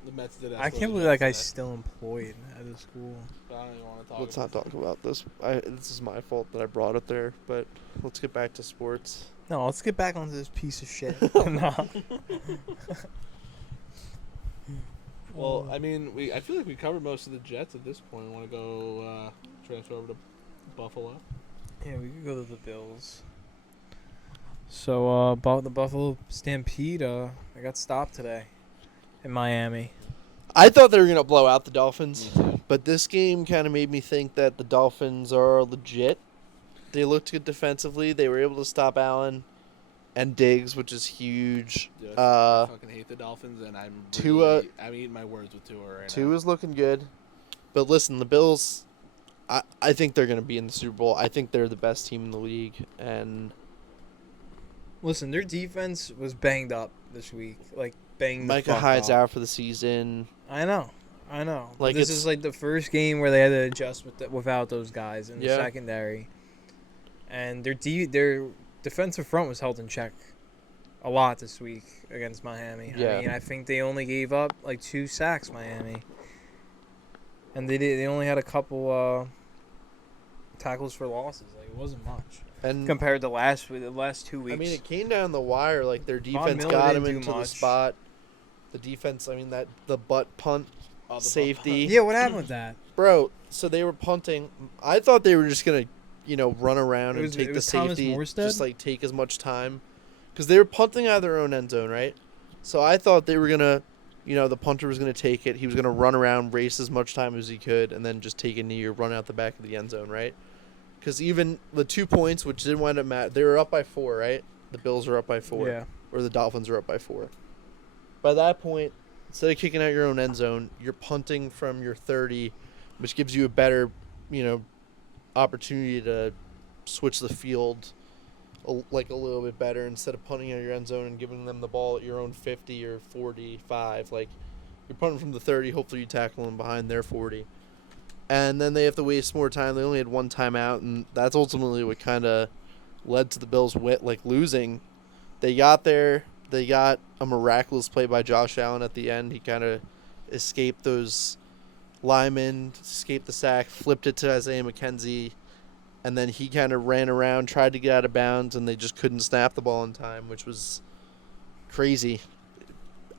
The Mets did. I can't believe that guy's still employed at the school. I don't even want to talk. Let's not talk about this. This is my fault that I brought it there, but let's get back to sports. No, let's get back onto this piece of shit. No. Well, I mean, I feel like we covered most of the Jets at this point. Want to go transfer over to Buffalo? Yeah, we could go to the Bills. So, about the Buffalo Stampede, I got stopped today in Miami. I thought they were gonna blow out the Dolphins, Me too. but this game kind of made me think that the Dolphins are legit. They looked good defensively. They were able to stop Allen and Diggs, which is huge. Dude, I Uh, fucking hate the Dolphins, and I'm Tua- I'm eating my words with Tua right now. Tua's looking good, but listen, the Bills. I think they're gonna be in the Super Bowl. I think they're the best team in the league, and Listen, their defense was banged up this week. Like, banged the Micah fuck Hyde's up. out for the season. I know. Like, This it's- is like the first game where they had to adjust without those guys in the Yeah. secondary, and their defensive front was held in check a lot this week against Miami. Yeah. I mean, I think they only gave up like 2 sacks, Miami, and they only had a couple tackles for losses. Like, it wasn't much And compared to the last 2 weeks. I mean, it came down the wire. Like their defense Miller got didn't him do into the much. spot. The defense. I mean, the butt punt Oh, the safety. yeah, what happened with that? Bro, so they were punting. I thought they were just gonna, run around It and was- take it the was Thomas safety, Morstead? just like take as much time, because they were punting out of their own end zone, right? So I thought they were gonna, the punter was gonna take it. He was gonna run around, race as much time as he could, and then just take a knee or run out the back of the end zone, right? Because even the 2 points, which didn't wind up matter, they were up by 4, right? The Bills were up by 4, Yeah. or the Dolphins were up by 4. By that point, instead of kicking out your own end zone, you're punting from your 30, which gives you a better, opportunity to switch the field a little bit better instead of punting out your end zone and giving them the ball at your own 50 or 45. Like, you're punting from the 30, hopefully you tackle them behind their 40. And then they have to waste more time. They only had 1 timeout, and that's ultimately what kind of led to the Bills losing. They got there. They got a miraculous play by Josh Allen at the end. He kind of escaped those linemen, escaped the sack, flipped it to Isaiah McKenzie, and then he kind of ran around, tried to get out of bounds, and they just couldn't snap the ball in time, which was crazy.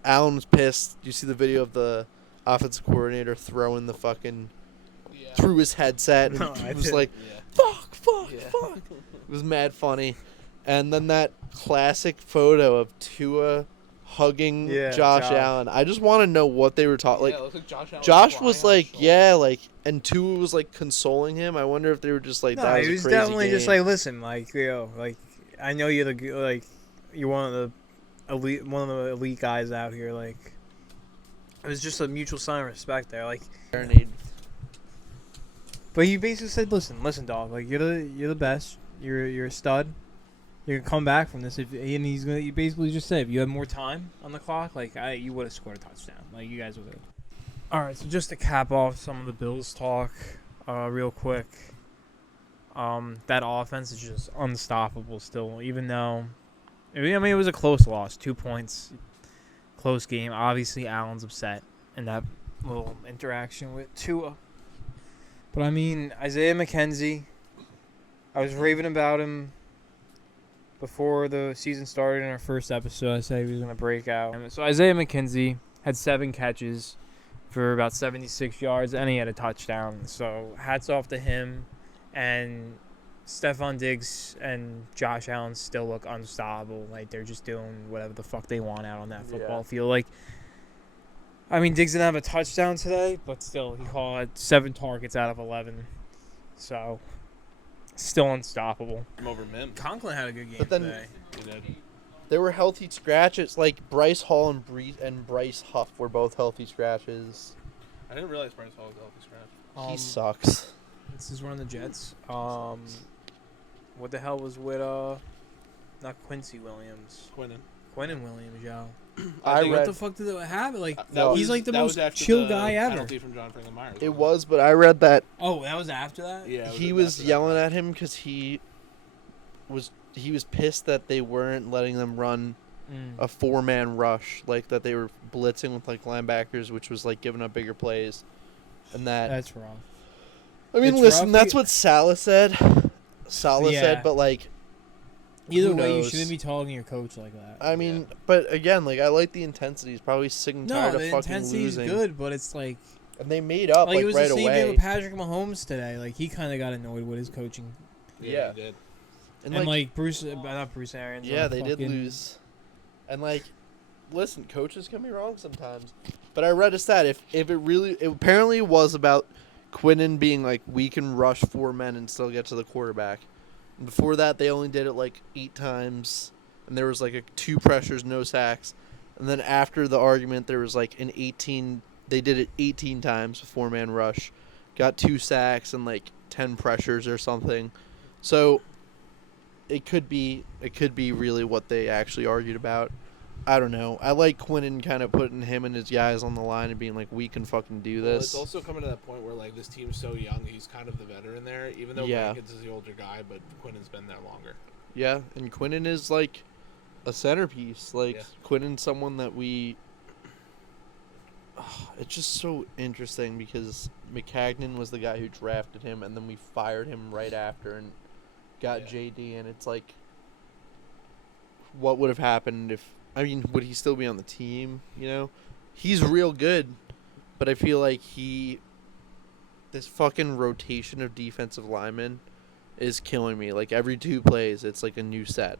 Allen was pissed. You see the video of the offensive coordinator throwing the fucking Yeah. through his headset. No, And I he was didn't. like, Yeah. fuck. Yeah. It was mad funny. And then that classic photo of Tua hugging Yeah, Josh Josh. Allen. I just want to know what they were talking. Yeah, Like, it looked like Josh Allen Josh was crying on his like, shoulder. yeah, like, and Tua was like consoling him. I wonder if they were just like, No, that was he a was crazy definitely just game. like, listen, like, like, I know you're you're one of the elite guys out here. Like, it was just a mutual sign of respect there. Like, but he basically said, listen, dog, like, you're the best. You're a stud. You can come back from this, and he basically just said, if you had more time on the clock, like, you would have scored a touchdown. Like, you guys would have. All right, so just to cap off some of the Bills talk, real quick. That offense is just unstoppable still, even though, I mean, it was a close loss, 2 points, close game. Obviously, Allen's upset in that little interaction with Tua. But I mean, Isaiah McKenzie, I was raving about him before the season started in our first episode. I said he was going to break out. So Isaiah McKenzie had 7 catches for about 76 yards, and he had a touchdown. So hats off to him. And Stephon Diggs and Josh Allen still look unstoppable. Like, they're just doing whatever the fuck they want out on that football field. Like, I mean, Diggs didn't have a touchdown today, but still, he caught 7 targets out of 11. So, still unstoppable. I'm over Mim. Conklin had a good game But then- today. He did. There were healthy scratches. Like, Bryce Hall and Bryce Huff were both healthy scratches. I didn't realize Bryce Hall was a healthy scratch. He sucks. This is one of the Jets. What the hell was with not Quincy Williams, Quinnen. Quinnen Williams, yo? I think- What read the fuck did it happen? Like, No. he's like the that most was after chill the guy ever. penalty from John Franklin Myers. it wasn't was, but I read that Oh, that was after that. Yeah. he was yelling at him because he was pissed that they weren't letting them run a 4-man rush, like that they were blitzing with like linebackers, which was like giving up bigger plays, and that. That's wrong. I mean, it's listen, rough. that's what Salah said. Salah Yeah. said, but like, Either who way, you knows? shouldn't be talking to your coach like that. I mean, but again, like I like the intensity. He's probably sick and No, tired the of fucking intensity is losing. good, but it's like And they made up it was right the same away. thing with Patrick Mahomes today. Like, he kind of got annoyed with his coaching. Yeah. Yeah. He did. And like Bruce, not Bruce Arians. Yeah, they did lose. And like, listen, coaches can be wrong sometimes. But I read a stat. If it really, it apparently was about Quinnen being like, we can rush 4 men and still get to the quarterback. And before that, they only did it like 8 times, and there was like 2 pressures, no sacks. And then after the argument, there was like an 18. They did it 18 times, a 4-man rush, got 2 sacks and like 10 pressures or something. So it could be really what they actually argued about. I don't know. I like Quinnen kind of putting him and his guys on the line and being like, we can fucking do Well, this. it's also coming to that point where like this team's so young, he's kind of the veteran there. Even though Yeah. Rankins is the older guy, but Quinnen's been there longer. Yeah, and Quinnen is like a centerpiece. Like Yeah. Quinnen's someone that we. It's just so interesting because McCagnon was the guy who drafted him, and then we fired him right after and got JD. And it's like, what would have happened if? I mean, would he still be on the team? You know, he's real good, but I feel like this fucking rotation of defensive linemen is killing me. Like every 2 plays, it's like a new set.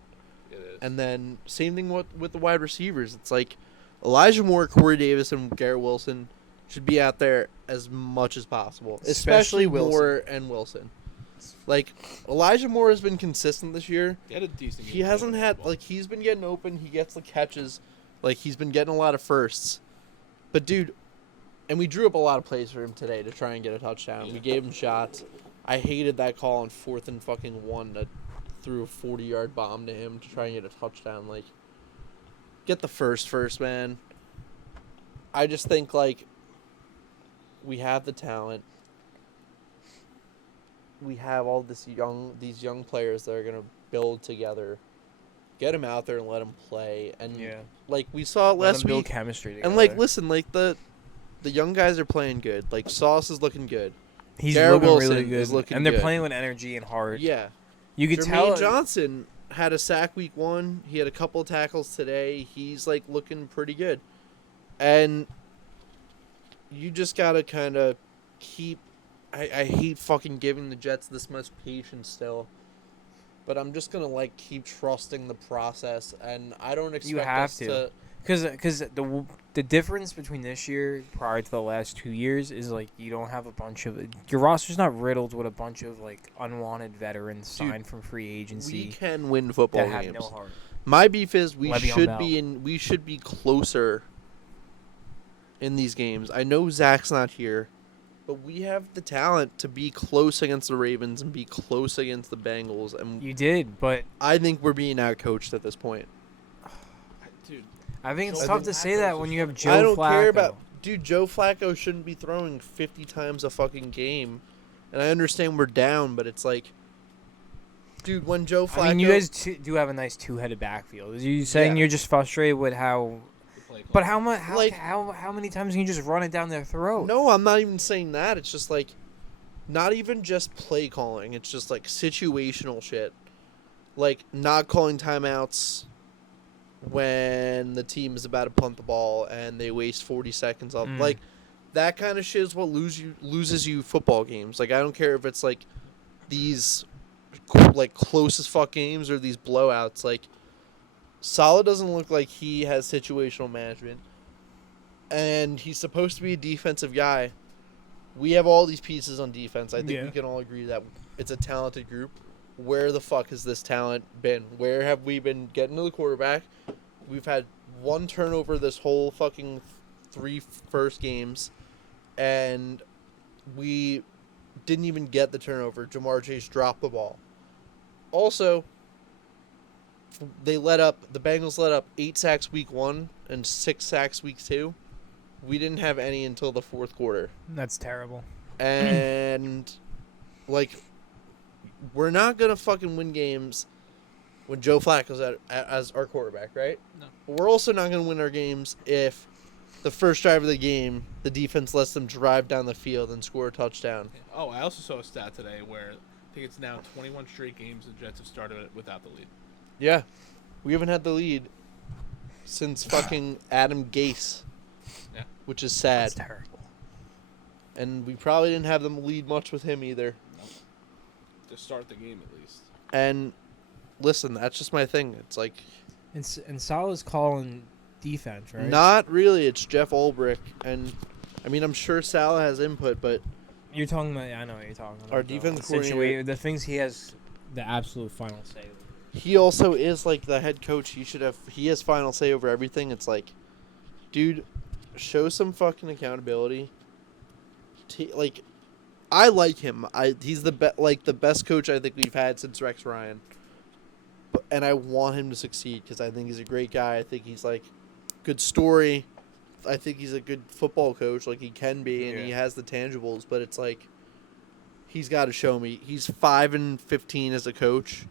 It is. And then same thing with the wide receivers. It's like Elijah Moore, Corey Davis, and Garrett Wilson should be out there as much as possible, especially Moore and Wilson. Like Elijah Moore has been consistent this year. He had a decent game. He hasn't had like he's been getting open. He gets the catches. Like he's been getting a lot of firsts. But dude, and we drew up a lot of plays for him today to try and get a touchdown. Yeah. We gave him shots. I hated that call on 4th and fucking 1 that threw a 40-yard bomb to him to try and get a touchdown. Like, get the first, man. I just think, like, we have the talent. We have all these young players that are going to build together. Get them out there and let them play. And, like, we saw it Let last them build week. chemistry together. And, like, listen, like, the young guys are playing good. Like, Sauce is looking good. he's Garrett looking Wilson really good, is looking and they're good. playing with energy and heart. Yeah. You could Jermaine tell. Johnson had a sack week 1. He had a couple of tackles today. He's, like, looking pretty good. And you just got to kind of keep... I hate fucking giving the Jets this much patience still. But I'm just going to, like, keep trusting the process. And I don't expect You have us to... Because the difference between this year prior to the last 2 years is like you don't have a bunch of your roster's not riddled with a bunch of like unwanted veterans signed from free agency. We can win football that games. have no heart. My beef is Le'Veon we should be closer in these games. I know Zach's not here, but we have the talent to be close against the Ravens and be close against the Bengals, and You did, but I think we're being outcoached at this point. Dude, I think it's Joe tough to say that when you have Joe I don't Flacco. care about Joe Flacco shouldn't be throwing 50 times a fucking game, and I understand we're down, but it's like, dude, when Joe Flacco, I mean, you guys do have a nice 2-headed backfield. Are you saying Yeah. you're just frustrated with how? the play call. But how much? Like- How many times can you just run it down their throat? No, I'm not even saying that. It's just like, not even just play calling. It's just like situational shit. Like not calling timeouts when the team is about to punt the ball and they waste 40 seconds off. Like that kind of shit is what loses you football games. Like I don't care if it's like these like close as fuck games or these blowouts. Like Saleh doesn't look like he has situational management. And he's supposed to be a defensive guy. We have all these pieces on defense. I think we can all agree that it's a talented group. Where the fuck has this talent been? Where have we been getting to the quarterback? We've had 1 turnover this whole fucking 3 first games, and we didn't even get the turnover. Jamar Chase dropped the ball. Also, the Bengals let up 8 sacks week 1 and 6 sacks week 2. We didn't have any until the 4th quarter. That's terrible. And, like, we're not going to fucking win games when Joe Flacco's as our quarterback, right? No. But we're also not going to win our games if the first drive of the game, the defense lets them drive down the field and score a touchdown. Oh, I also saw a stat today where I think it's now 21 straight games the Jets have started without the lead. Yeah. We haven't had the lead since fucking Adam Gase. Yeah. Which is sad. That's terrible. And we probably didn't have them lead much with him either. To start the game, at least. And listen, that's just my thing. It's like And Salah's calling defense, right? not really. It's Jeff Ulbrich, and I mean I'm sure Salah has input, but You're talking about. I know what you're talking about. Our though. defensive The coordinator- the things he has the absolute final say. he also is like the head coach. He has final say over everything. It's like, dude, show some fucking accountability. Like, I like him. He's the best coach I think we've had since Rex Ryan. And I want him to succeed because I think he's a great guy. I think he's like good story. I think he's a good football coach, like he can be, and he has the tangibles. But it's like, he's got to show me. He's 5-15 as a coach,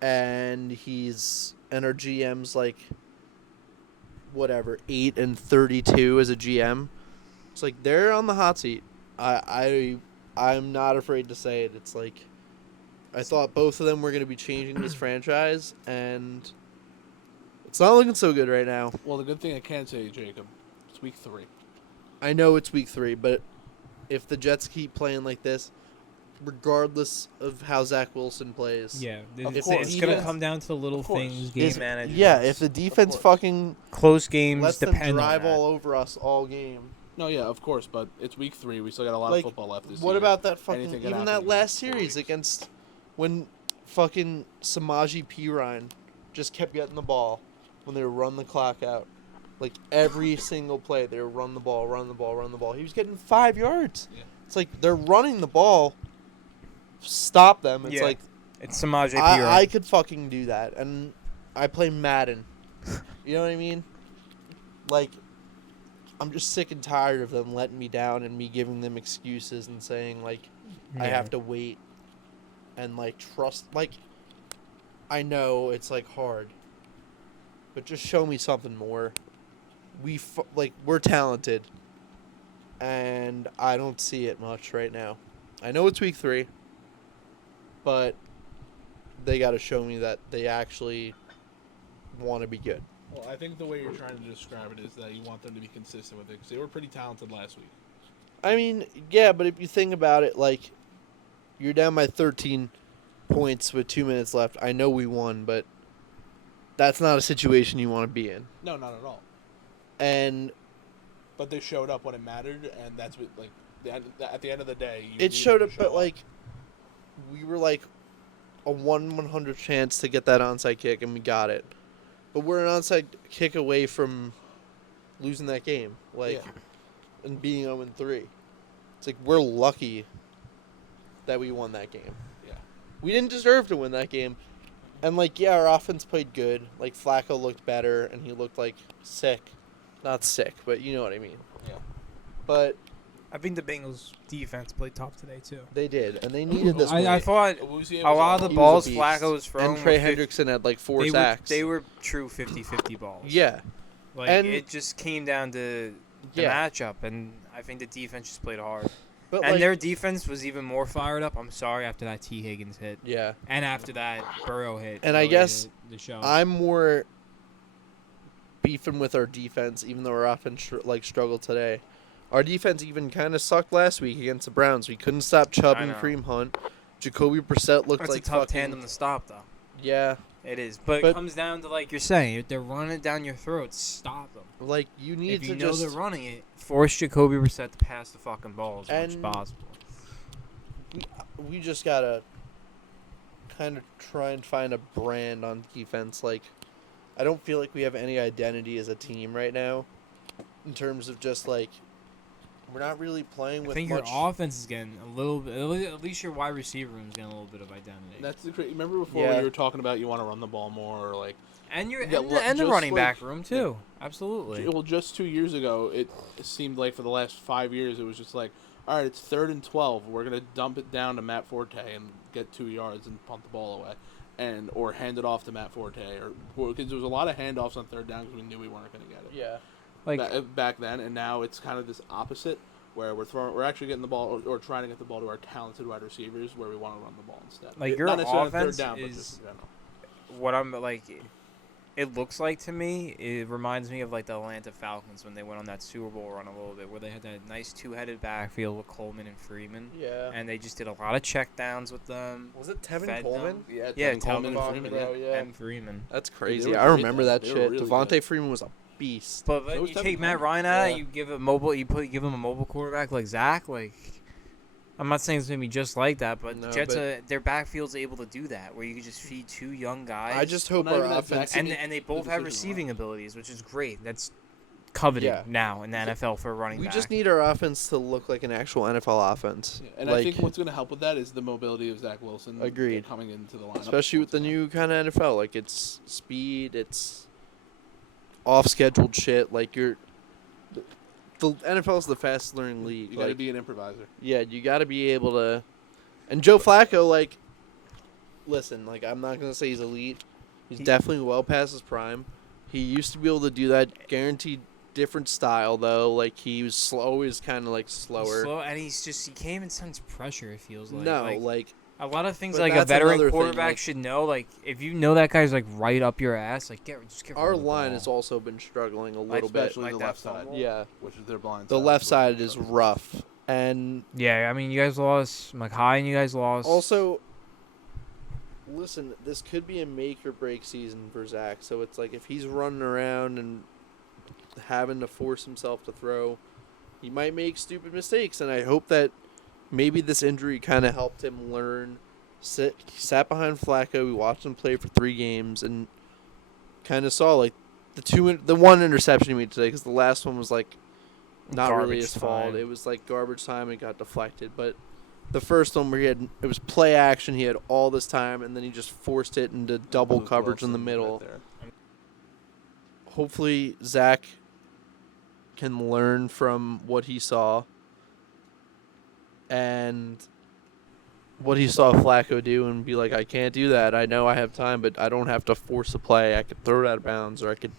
and our GM's like, whatever, 8-32 as a GM. It's like they're on the hot seat. I'm not afraid to say it. It's like, I thought both of them were going to be changing this franchise, and it's not looking so good right now. Well, the good thing I can say, Jacob, it's week 3. I know it's week 3, but if the Jets keep playing like this, regardless of how Zach Wilson plays, Yeah, Of it's course. going to Defense- come down to the little Of course. things, game management. yeah, if the defense course. fucking Close games lets them depend drive on that. all over us all game. No, yeah, of course, but it's week 3. We still got a lot Like, of football left this What year. about that fucking Anything can even happen that in last 4 series weeks. against when fucking Samaje Perine just kept getting the ball when they were running the clock out. Like every single play, they were run the ball, run the ball, run the ball. He was getting 5 yards. Yeah. It's like they're running the ball. Stop them. It's Yeah. like It's Samaje I Perine. could fucking do that, and I play Madden. You know what I mean? Like, I'm just sick and tired of them letting me down and me giving them excuses and saying like I Yeah. have to wait and like trust. Like, I know it's like hard, but just show me something more. We're talented, and I don't see it much right now. I know it's week 3, but they got to show me that they actually want to be good. Well, I think the way you're trying to describe it is that you want them to be consistent with it because they were pretty talented last week. I mean, yeah, but if you think about it, like, you're down by 13 points with 2 minutes left. I know we won, but that's not a situation you want to be in. No, not at all. And But they showed up when it mattered, and that's what at the end of the day, you it need showed them up, to but show like, we were like a 1/100 chance to get that onside kick, and we got it. But we're an onside kick away from losing that game, like, Yeah. and being 0-3. It's like we're lucky that we won that game. Yeah. We didn't deserve to win that game. And, like, yeah, our offense played good. Like, Flacco looked better, and he looked, like, sick. Not sick, but you know what I mean. Yeah. But I think the Bengals defense played top today too. they did, and they needed this win. I thought Awuzie a lot of the He was a balls beast. Flacco was throwing And Trey were fif- Hendrickson had, like, 4 they sacks. They were true 50-50 balls. Yeah. Like, and- it just came down to the Yeah. matchup, and I think the defense just played hard. But, And like, their defense was even more fired up. I'm sorry, after that T. Higgins hit. yeah. And after that Burrow hit. And I really guess hit the show. I'm more beefing with our defense, even though our offense struggled today. Our defense even kind of sucked last week against the Browns. We couldn't stop Chubb I and know. Kareem Hunt. Jacoby Brissett looked That's like a tough fucking tandem to stop, though. yeah. It is. But But- it comes down to, like you're saying, if they're running it down your throat, stop them. Like you need If to you know just they're running it, force Jacoby Brissett to pass the fucking ball as much as And- possible. we just gotta kind of try and find a brand on defense. Like, I don't feel like we have any identity as a team right now, in terms of just like we're not really playing I with think much. your offense is getting a little bit. At least your wide receiver room is getting a little bit of identity. That's the remember before Yeah. you were talking about you want to run the ball more, or like And your Yeah, and the just running like- back room too. Absolutely. well, just 2 years ago, it seemed like for the last 5 years, it was just like, all right, it's 3rd and 12. We're gonna dump it down to Matt Forte and get 2 yards and punt the ball away, or hand it off to Matt Forte, or because there was a lot of handoffs on 3rd down because we knew we weren't gonna get it. Yeah. Like Back then, and now it's kind of this opposite where we're actually getting the ball or trying to get the ball to our talented wide receivers where we want to run the ball instead. Like, your Not necessarily on offense third down, but is- just in general. what I'm like. it looks like to me, it reminds me of like the Atlanta Falcons when they went on that Super Bowl run a little bit, where they had that nice two-headed backfield with Coleman and Freeman, Yeah. and they just did a lot of check downs with them. Was it Tevin Fed Coleman? them. Yeah, Yeah, Tevin Coleman Tevin and Freeman. bro, Yeah. yeah. And Freeman. That's Dude, crazy. they were I great remember then. that They were shit. really Devontae good. Freeman was a beast. But So then was you Tevin take Matt Coleman. Ryan out, Yeah. you give him a mobile quarterback like Zach. Like, I'm not saying it's gonna be just like that, but No, the Jets, but- their backfield's able to do that, where you can just feed two young guys. I just hope Well, not our even that offense. Zach- and they both the have decision receiving abilities, which is great. That's coveted Yeah. now in the NFL for a running We back. just need our offense to look like an actual NFL offense. Yeah, and like, I think what's going to help with that is the mobility of Zach Wilson. Agreed. Coming into the lineup, especially with the once again. new kind of NFL. Like, it's speed, it's off-scheduled shit. Like, the NFL is the fastest learning league. You got to Like, be an improviser. yeah, you got to be able to. And Joe Flacco, like, listen, like, I'm not gonna say he's elite. He's definitely well past his prime. He used to be able to do that guaranteed different style though. Like, he was always kind of like He's slower. slow, and he came in sense pressure. It feels like No, like, like a lot of things but like a that's another veteran thing, quarterback like- should know. Like, if you know that guy's like right up your ass, like just get our rid of the line ball. has also been struggling a little bit. Especially Like the that left side, fumble. Yeah, which is their blind the side. left side is rough, and Yeah, I mean, you guys lost Mackay, and you guys lost. also. Listen, this could be a make or break season for Zach. So it's like if he's running around and having to force himself to throw, he might make stupid mistakes. And I hope that maybe this injury kind of helped him learn. He sat behind Flacco. We watched him play for 3 games and kind of saw like the one interception he made today, because the last one was like not really Garbage his fault. time. It was like garbage time and got deflected. But the first one where it was play action, he had all this time, and then he just forced it into double Luke coverage in the Wilson middle. right there. Hopefully, Zach can learn from what he saw and what he saw Flacco do and be like, I can't do that. I know I have time, but I don't have to force a play. I could throw it out of bounds, or I could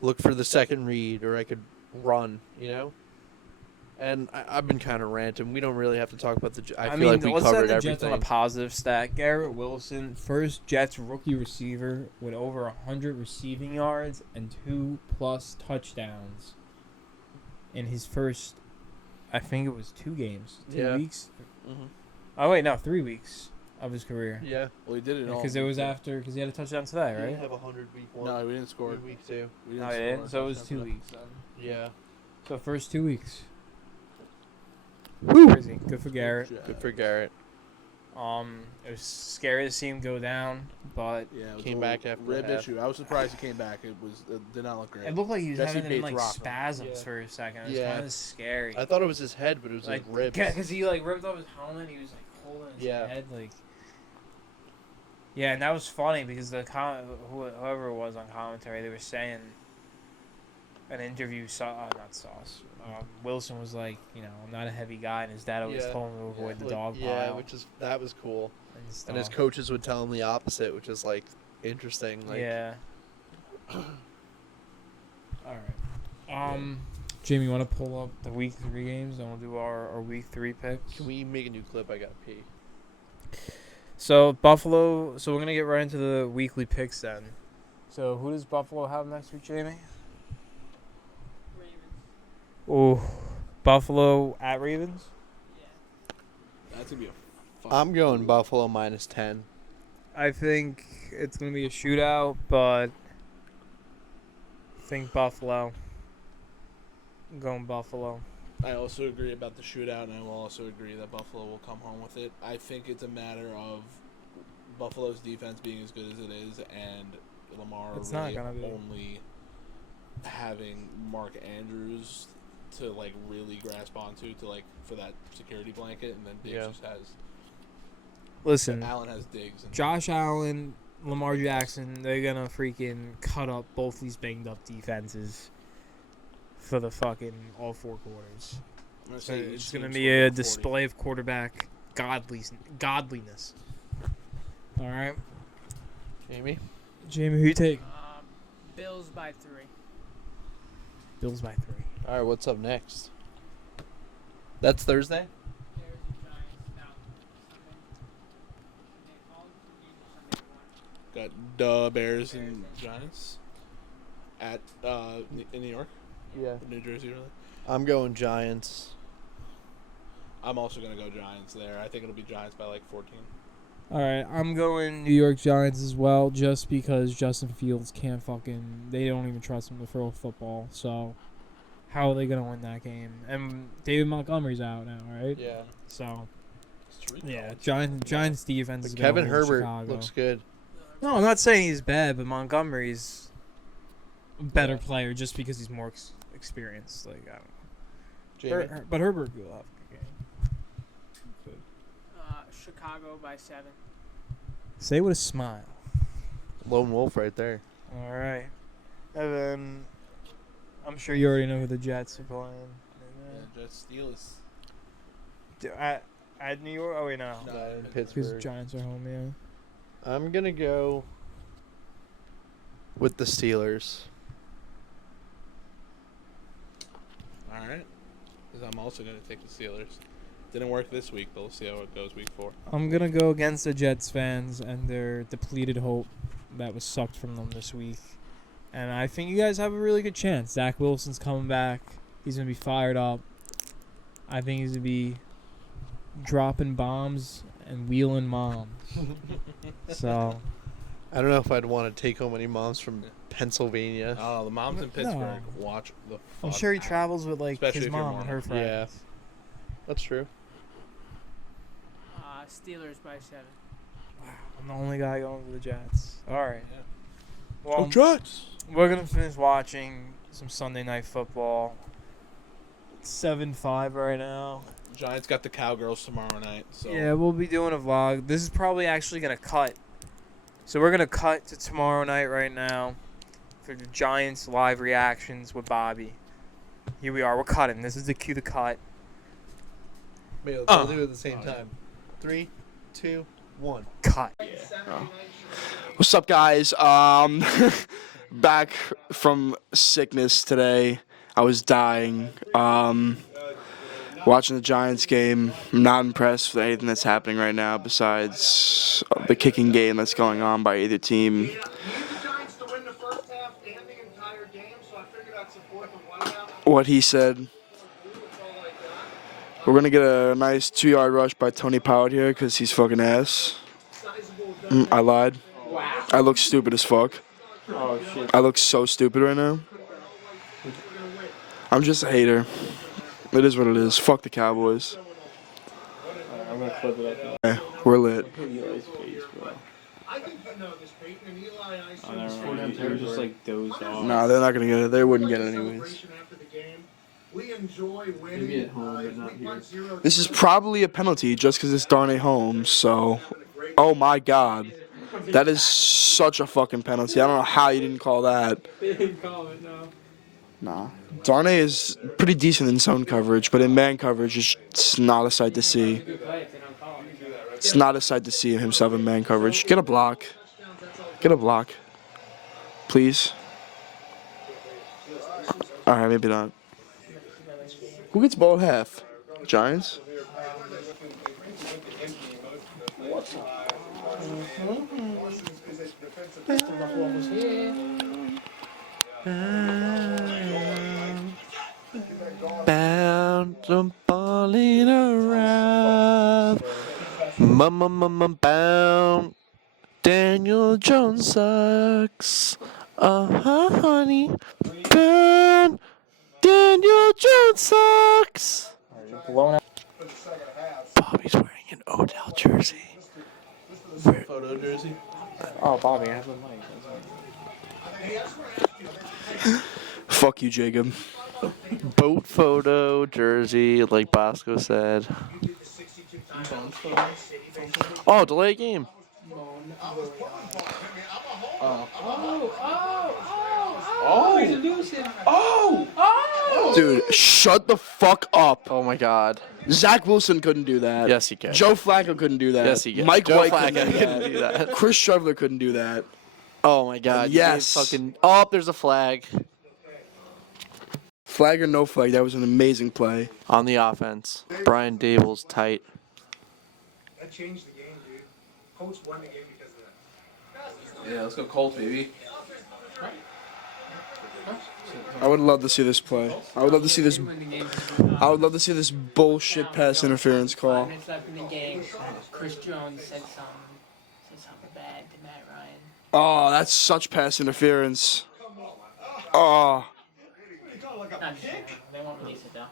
look for the second read, or I could run, you know? And I've been kind of ranting. We don't really have to talk about the. I feel mean, like we let's covered send the Jets on a everything. positive stat. Garrett Wilson, first Jets rookie receiver with over 100 receiving yards and 2+ touchdowns in his first, I think it was 2 games, 2 Yeah. weeks. Mhm. Oh wait, no, 3 weeks of his career. Yeah. Well, he did it all. Because it was after he had a touchdown today, right? have 100 week one. No, we didn't score. Week 2. We No, score he didn't. a So it was touchdown 2 today. weeks. Yeah. So first 2 weeks. Woo! Crazy. Good for Garrett. Good for Garrett. It was scary to see him go down, but Yeah, it was Came a back after rib half. issue. I was surprised he came back. It did not look great. it looked like he was Jesse having Bates like rocked him. spasms Yeah. for a second. It was Yeah. kind of scary. I thought it was his head, but it was Like his ribs. because he like ripped off his helmet. He was like holding his Yeah. head like. Yeah, and that was funny because whoever it was on commentary, they were saying an interview. Not Sauce. Wilson was like, I'm not a heavy guy, and his dad always Yeah. told him to avoid the Like, dog yeah, pile. that was cool. And And his stuff. coaches would tell him the opposite, which is like interesting. Like, Yeah. All right. Jamie, you want to pull up the week 3 games, and we'll do our week 3 picks. Can we make a new clip? I gotta pee. So Buffalo. So we're gonna get right into the weekly picks then. So who does Buffalo have next week, Jamie? Oh, Buffalo at Ravens. That's gonna be a. I'm going Buffalo -10. I think it's gonna be a shootout, but I think Buffalo. I'm going Buffalo. I also agree about the shootout, and I will also agree that Buffalo will come home with it. I think it's a matter of Buffalo's defense being as good as it is, and Lamar It's not really gonna be. only having Mark Andrews to like really grasp onto to like for that security blanket, and then Diggs Yeah. just has Listen, Allen has Diggs. And Josh Allen, Lamar Jackson, they're gonna freaking cut up both these banged up defenses for the fucking all 4 quarters. I'm gonna So say each it's gonna team be scores a 40. display of quarterback godliness. All right, Jamie? Jamie, who you take? Bills by 3. Bills by 3. All right, what's up next? That's Thursday? Bears and Giants. Now, Sunday. They all games are Sunday at 1. Got the Bears and Giants at in New York, Yeah. New Jersey, really. I'm going Giants. I'm also gonna go Giants there. I think it'll be Giants by like 14. All right, I'm going New York Giants as well, just because Justin Fields can't they don't even trust him to throw a football. So, how are they gonna win that game? And David Montgomery's out now, right? Yeah. So, It's Tariq yeah, Cohen. Giants defense But is Kevin gonna hold Herbert Chicago. looks good. No, I'm not saying he's bad, but Montgomery's A better player just because he's more experienced. Like, I don't know. Jamie? But Herbert will have a good game. Chicago by 7. Say with a smile. Lone Wolf right there. All right. And then I'm sure you already know who the Jets are playing. Yeah, Jets Steelers. At New York? Oh, wait, no. No, In Because Pittsburgh. Giants are home, yeah. I'm going to go with the Steelers. All right. Because I'm also gonna take the Steelers. Didn't work this week, but we'll see how it goes week 4. I'm going to go against the Jets fans and their depleted hope that was sucked from them this week. And I think you guys have a really good chance. Zach Wilson's coming back. He's going to be fired up. I think he's going to be dropping bombs and wheeling moms. So, I don't know if I'd want to take home any moms from Pennsylvania. Oh, the moms in No. Pittsburgh. Watch the I'm fuck. sure he travels with, like, Especially his if you're mom and her Mormon. friends. Yeah. That's true. Steelers by 7. I'm the only guy going for the Jets. All right. Yeah. Well, Jets! we're going to finish watching some Sunday Night Football. It's 7-5 right now. Giants got the Cowgirls tomorrow night. So Yeah, we'll be doing a vlog. This is probably actually going to cut. So we're going to cut to tomorrow night right now for the Giants live reactions with Bobby. Here we are. We're cutting. This is the cue to cut. Wait, let's all do it at the same time. 3, 2, 1. Cut. What's up, guys? Back from sickness today. I was dying. Watching the Giants game. I'm not impressed with anything that's happening right now besides the kicking game that's going on by either team. What he said. We're going to get a nice 2-yard rush by Tony Pollard here because he's fucking ass. I lied. I look stupid as fuck. oh, shit. I look so stupid right now. I'm just a hater. It is what it is. Fuck the Cowboys. I'm going to flip it up. Yeah, we're lit. They were just like dozed off. Nah, they're not going to get it. They wouldn't get it anyways. Maybe at home, but not here. This is probably a penalty just because it's Darnay Holmes, so... Oh my god. That is such a fucking penalty. I don't know how you didn't call that. They didn't call it, no. Nah. Darnay is pretty decent in zone coverage, but in man coverage, it's not a sight to see. Good play if they don't call it. It's not a sight to see himself in man coverage. Get a block. Get a block. Please. Alright, maybe not. Who gets ball at half? Giants? Bound, I'm falling around. Bound. Daniel Jones sucks. Honey. Bound. Daniel Jones sucks. Bobby's wearing an Odell jersey. photo jersey. Oh, Bobby, I have a mic. Fuck you, Jacob. Boat photo jersey, like Bosco said. Oh, delay game. Dude, shut the fuck up. Oh my God. Zach Wilson couldn't do that. Yes, he can. Joe Flacco couldn't do that. Yes, he can. Mike Joe White Flacco couldn't do couldn't that. do that. Chris Shevler couldn't do that. Oh my God. you Yes. gave Fucking. Oh, there's a flag Flag or no flag, that was an amazing play. on the offense. Brian Dable's tight. That changed the game, dude. Colts won the game because of that. Yeah, let's go Colts, baby. I would love to see this play. I would love to see this. I would love to see this bullshit pass interference call. 5 minutes left in the game. Chris Jones said something bad to Matt Ryan. Oh, that's such pass interference. Oh, Not sure. They won't release it though.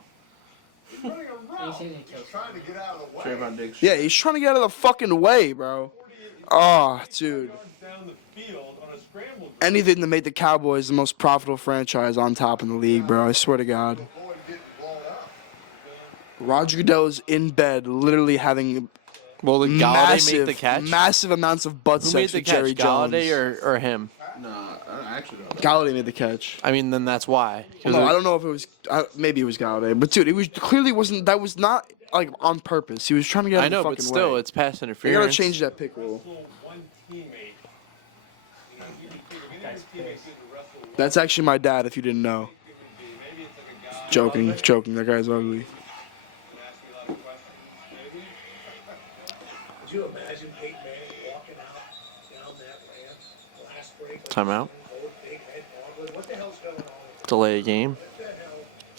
They say they killed him. Trayvon Diggs. yeah, he's trying to get out of the fucking way, bro. Oh, dude. Anything to make the Cowboys the most profitable franchise on top in the league, bro. I swear to God. Roger Goodell's in bed, literally having Well, did Galladay make the catch? massive amounts of butt Who made sex the with catch, Jerry Jones. Galladay or him? No, I actually don't know. Galladay made the catch. I mean, then that's why. 'Cause No, I don't know if it was. Maybe it was Galladay, but dude, it was clearly wasn't. That was not like on purpose. He was trying to get out I of the know, fucking but still, way. it's pass They interference. gotta change that pick rule. That's actually my dad. If you didn't know. Joking. That guy's ugly. Could you imagine Peyton Manning walking out down that ramp last break? Timeout. Big head gauntlet? What the hell's going on? Delay a game. What the hell?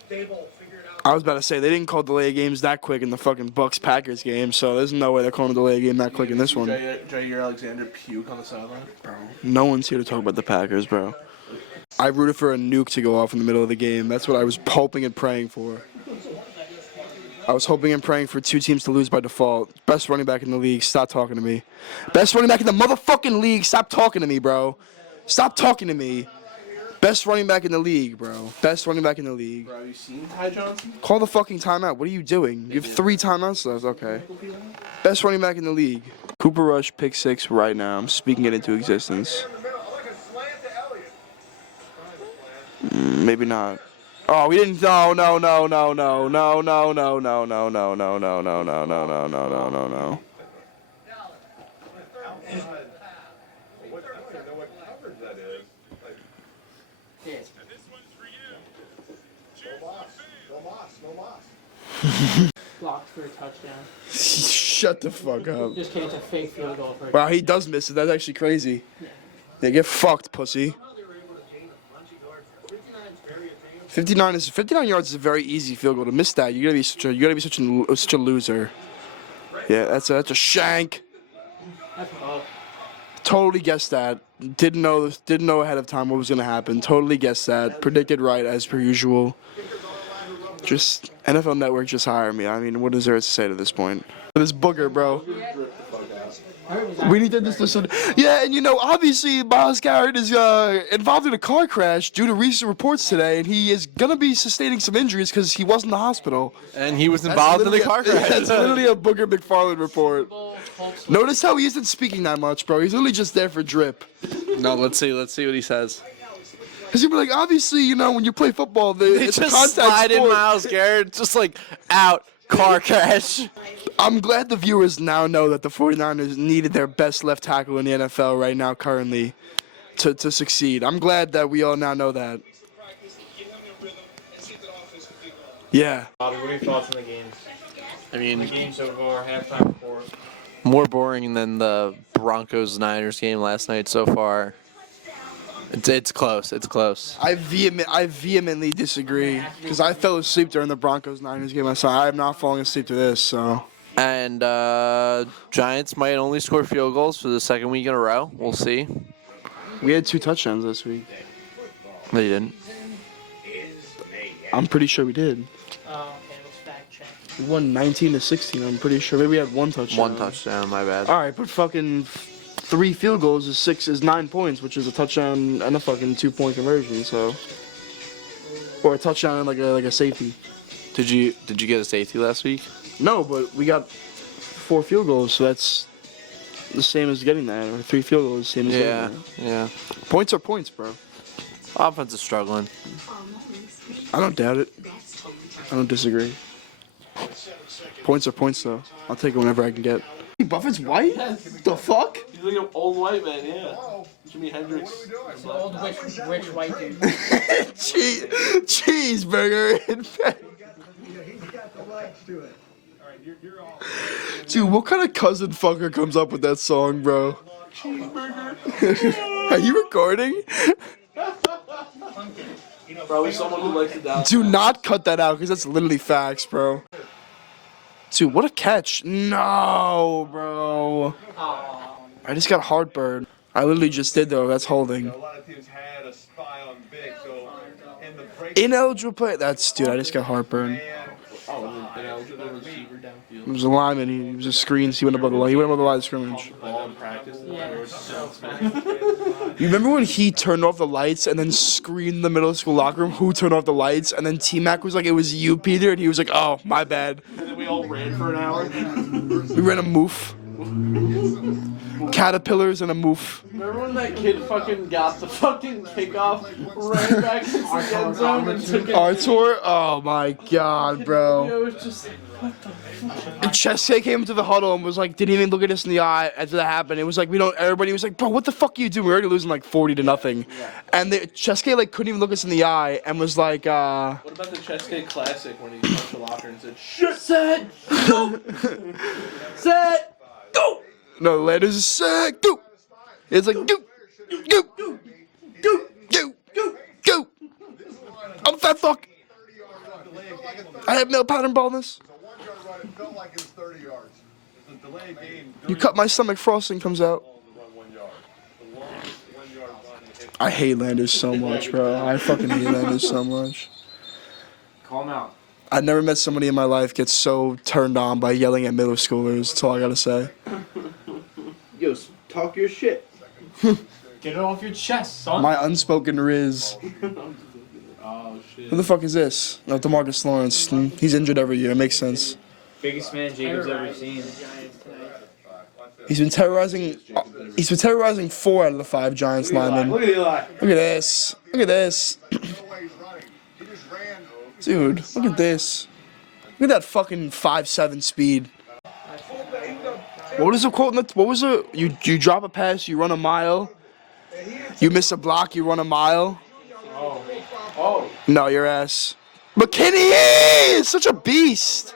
Dable, figure it out. I was about to say they didn't call delay games that quick in the fucking Bucks Packers game, so there's no way they're calling a delay game that quick in this one. Jair Alexander puke on the sideline. Bro. No one's here to talk about the Packers, bro. I rooted for a nuke to go off in the middle of the game. That's what I was hoping and praying for. I was hoping and praying for two teams to lose by default. Best running back in the league, stop talking to me. Best running back in the motherfucking league, stop talking to me, bro. Stop talking to me. Best running back in the league, bro. Best running back in the league. Bro, have you seen Ty Johnson? Call the fucking timeout. What are you doing? You have 3 timeouts left. Okay. Best running back in the league. Cooper Rush, pick 6 right now. I'm speaking it into existence. Maybe not. Oh, we didn't. No. Blocked for a touchdown. Shut the fuck up. Just kidding, it's a fake field goal for a Wow, he does miss it. That's actually crazy. Yeah, get fucked, pussy. 59 yards is a very easy field goal. To miss that, you gotta be such a loser. Yeah, that's a shank. That's all. Totally guessed that. Didn't know ahead of time what was gonna happen. Totally guessed that. Predicted right as per usual. Just NFL Network just hire me. I mean, what is there to say to this point? This booger, bro. We need to just listen. Yeah, and obviously Myles Garrett is involved in a car crash due to recent reports today, and he is gonna be sustaining some injuries because he was in the hospital. And he was involved in the car crash. That's literally a Booger McFarland report. Notice how he isn't speaking that much, bro. He's literally just there for drip. No, let's see what he says. Because he'd be like, obviously, when you play football, it's a Just contact slide in sport. Myles Garrett, just like out, car crash. I'm glad the viewers now know that the 49ers needed their best left tackle in the NFL right now, currently, to succeed. I'm glad that we all now know that. Yeah. Bobby, what are your thoughts on the games? I mean, The game so far, halftime report. more boring than the Broncos-Niners game last night so far. It's close. It's close. I vehemently disagree because I fell asleep during the Broncos-Niners game. I am not falling asleep to this, so. And Giants might only score field goals for the second week in a row. We'll see. We had 2 touchdowns this week. They didn't. I'm pretty sure we did. Oh, okay, let's fact check. We won 19-16. I'm pretty sure. Maybe we had 1 touchdown. 1 touchdown, my bad. All right, but fucking 3 field goals is 9 points, which is a touchdown and a fucking 2-point conversion. So, or a touchdown and like a safety. Did you get a safety last week? No, but we got 4 field goals, so that's the same as getting that, or 3 field goals, same as Yeah, getting yeah. that. Points are points, bro. Offense is struggling. I don't doubt it. I don't disagree. Points are points, though. I'll take it whenever I can get. Buffett's white? The fuck? He's like an old white man, yeah. Jimi Hendrix. It's an old rich white dude. Cheeseburger in bed. Dude, what kind of cousin fucker comes up with that song, bro? cheeseburger. Are you recording? Probably someone who likes it down. Do not cut that out, because that's literally facts, bro. Dude, what a catch. No, bro. I just got heartburn. I literally just did, though. That's holding. A lot of teams had a spy on Big, so in the break. Ineligible play. That's, dude, I just got heartburn. Oh, an eligible receiver downfield. It was a lineman. He was a screen. He went above the line. He went above the line of scrimmage. Ball in practice. You remember when he turned off the lights and then screamed in the middle school locker room, who turned off the lights? And then T-Mac was like, it was you, Peter. And he was like, oh, my bad. And then we all ran for an hour. We ran a moof. Caterpillars and a moof. Remember when that kid fucking got the fucking kickoff, ran back into the end zone and took it? Artur? Oh, my God, bro. It was just... And Cheske came into the huddle and was like, didn't even look at us in the eye after that happened. It was like, everybody was like, bro, what the fuck are you doing? We're already losing like 40-0. And Cheske like couldn't even look us in the eye and was like, What about the Cheske Classic when he punched the locker and said, shit? set, go, set, go. No, the letters is set, go. It's like, go, go, go, go, go, go, go. I'm fat fuck. I have no pattern baldness. It felt like it was 30 yards. It's a delayed game. You cut my stomach, frosting comes out. I hate Landers so much, bro. I fucking hate Landers so much. Call him out. I've never met somebody in my life get so turned on by yelling at middle schoolers. That's all I gotta say. Yo, talk your shit. Get it off your chest, son. My unspoken Riz. Oh, shit. Who the fuck is this? No, DeMarcus Lawrence. He's injured every year. It makes sense. Biggest man Jacob's ever seen. He's been terrorizing 4 out of the 5 Giants linemen. Look at Eli. Look at this. Look at this. Dude, look at this. Look at that fucking 5.7 speed. What was the quote? What was it? You drop a pass, you run a mile. You miss a block, you run a mile. Oh. No, your ass. McKinney is such a beast.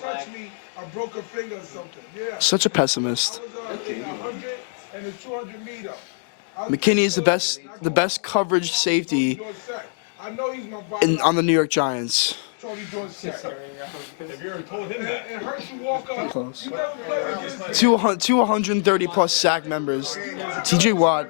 Touch me, I broke a finger or something. Yeah. Such a pessimist. I was 100 and the 200 meter. McKinney is the best coverage safety I know he's my body. on the New York Giants. Tony doing set. If you ever told him that. It hurts you walk up. Close. You never played against 230 plus sack members. TJ Watt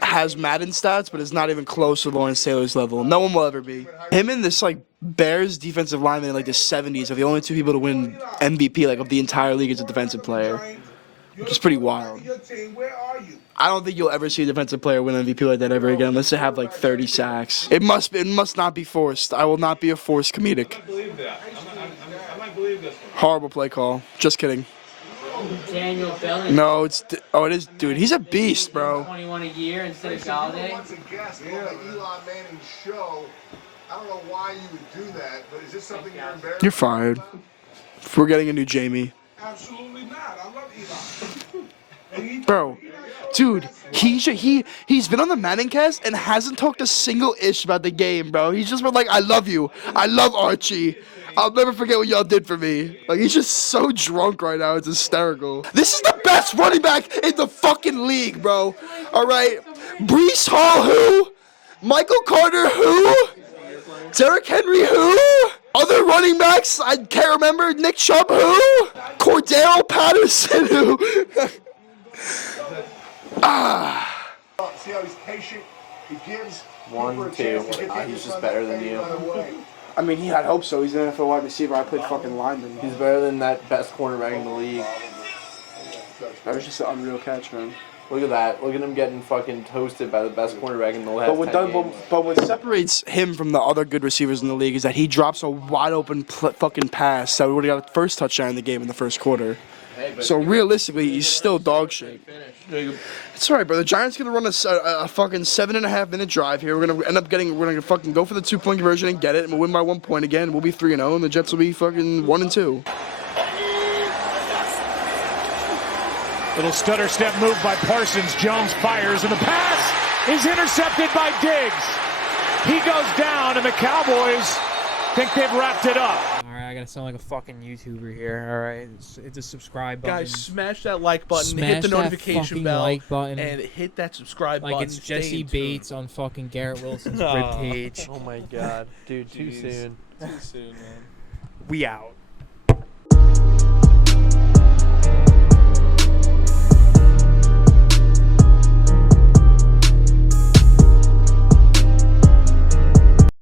has Madden stats, but is not even close to Lawrence Taylor's level. No one will ever be. Him and this like Bears defensive lineman in like the 70s are the only 2 people to win MVP like of the entire league as a defensive player, which is pretty wild. your team. Where are you? I don't think you'll ever see a defensive player win MVP like that ever again unless they have like 30 sacks. It must not be forced. I will not be a forced comedic. I believe that. I might believe this one. Horrible play call. Just kidding. Daniel Bellinger. No, it is, dude. He's a beast, bro. 21 a year instead of Galladay. Once a guest on the Eli Manning show. I don't know why you would do that, but is this something you're embarrassed? You're fired. We're getting a new Jamie. Absolutely not. I love Eli. And he- Bro, dude, he's been on the Manning cast and hasn't talked a single ish about the game, bro. He's just been like, I love you. I love Archie. I'll never forget what y'all did for me. Like, he's just so drunk right now. It's hysterical. This is the best running back in the fucking league, bro. All right? Breece Hall, who? Michael Carter, who? Derrick Henry, who? Other running backs, I can't remember. Nick Chubb, who? Cordero Patterson, who? See how he's patient? He gives. 1, 2. He's just better than you. I mean, I'd hope so. He's an NFL wide receiver. I played fucking lineman. He's better than that best cornerback in the league. That was just an unreal catch, man. Look at that. Look at him getting fucking toasted by the best cornerback in the last 10 games. But what separates him from the other good receivers in the league is that he drops a wide open fucking pass that would have got the first touchdown in the game in the first quarter. So realistically, he's still dog shit. It's alright, bro. The Giants gonna run a fucking 7.5 minute drive here. We're gonna fucking go for the 2-point conversion and get it, and we'll win by 1 point again. We'll be 3-0, and the Jets will be fucking 1-2. Little stutter step move by Parsons. Jones fires, and the pass is intercepted by Diggs. He goes down, and the Cowboys think they've wrapped it up. All right, I I gotta sound like a fucking YouTuber here. All right, it's a subscribe button. Guys, smash that like button, Smash hit the that notification fucking bell, like button. and hit that subscribe like button. it's Stay Jesse in tune. Bates on fucking Garrett Wilson's Aw. ribcage. Oh my god, dude, too Jeez. soon. Too soon, man. We out.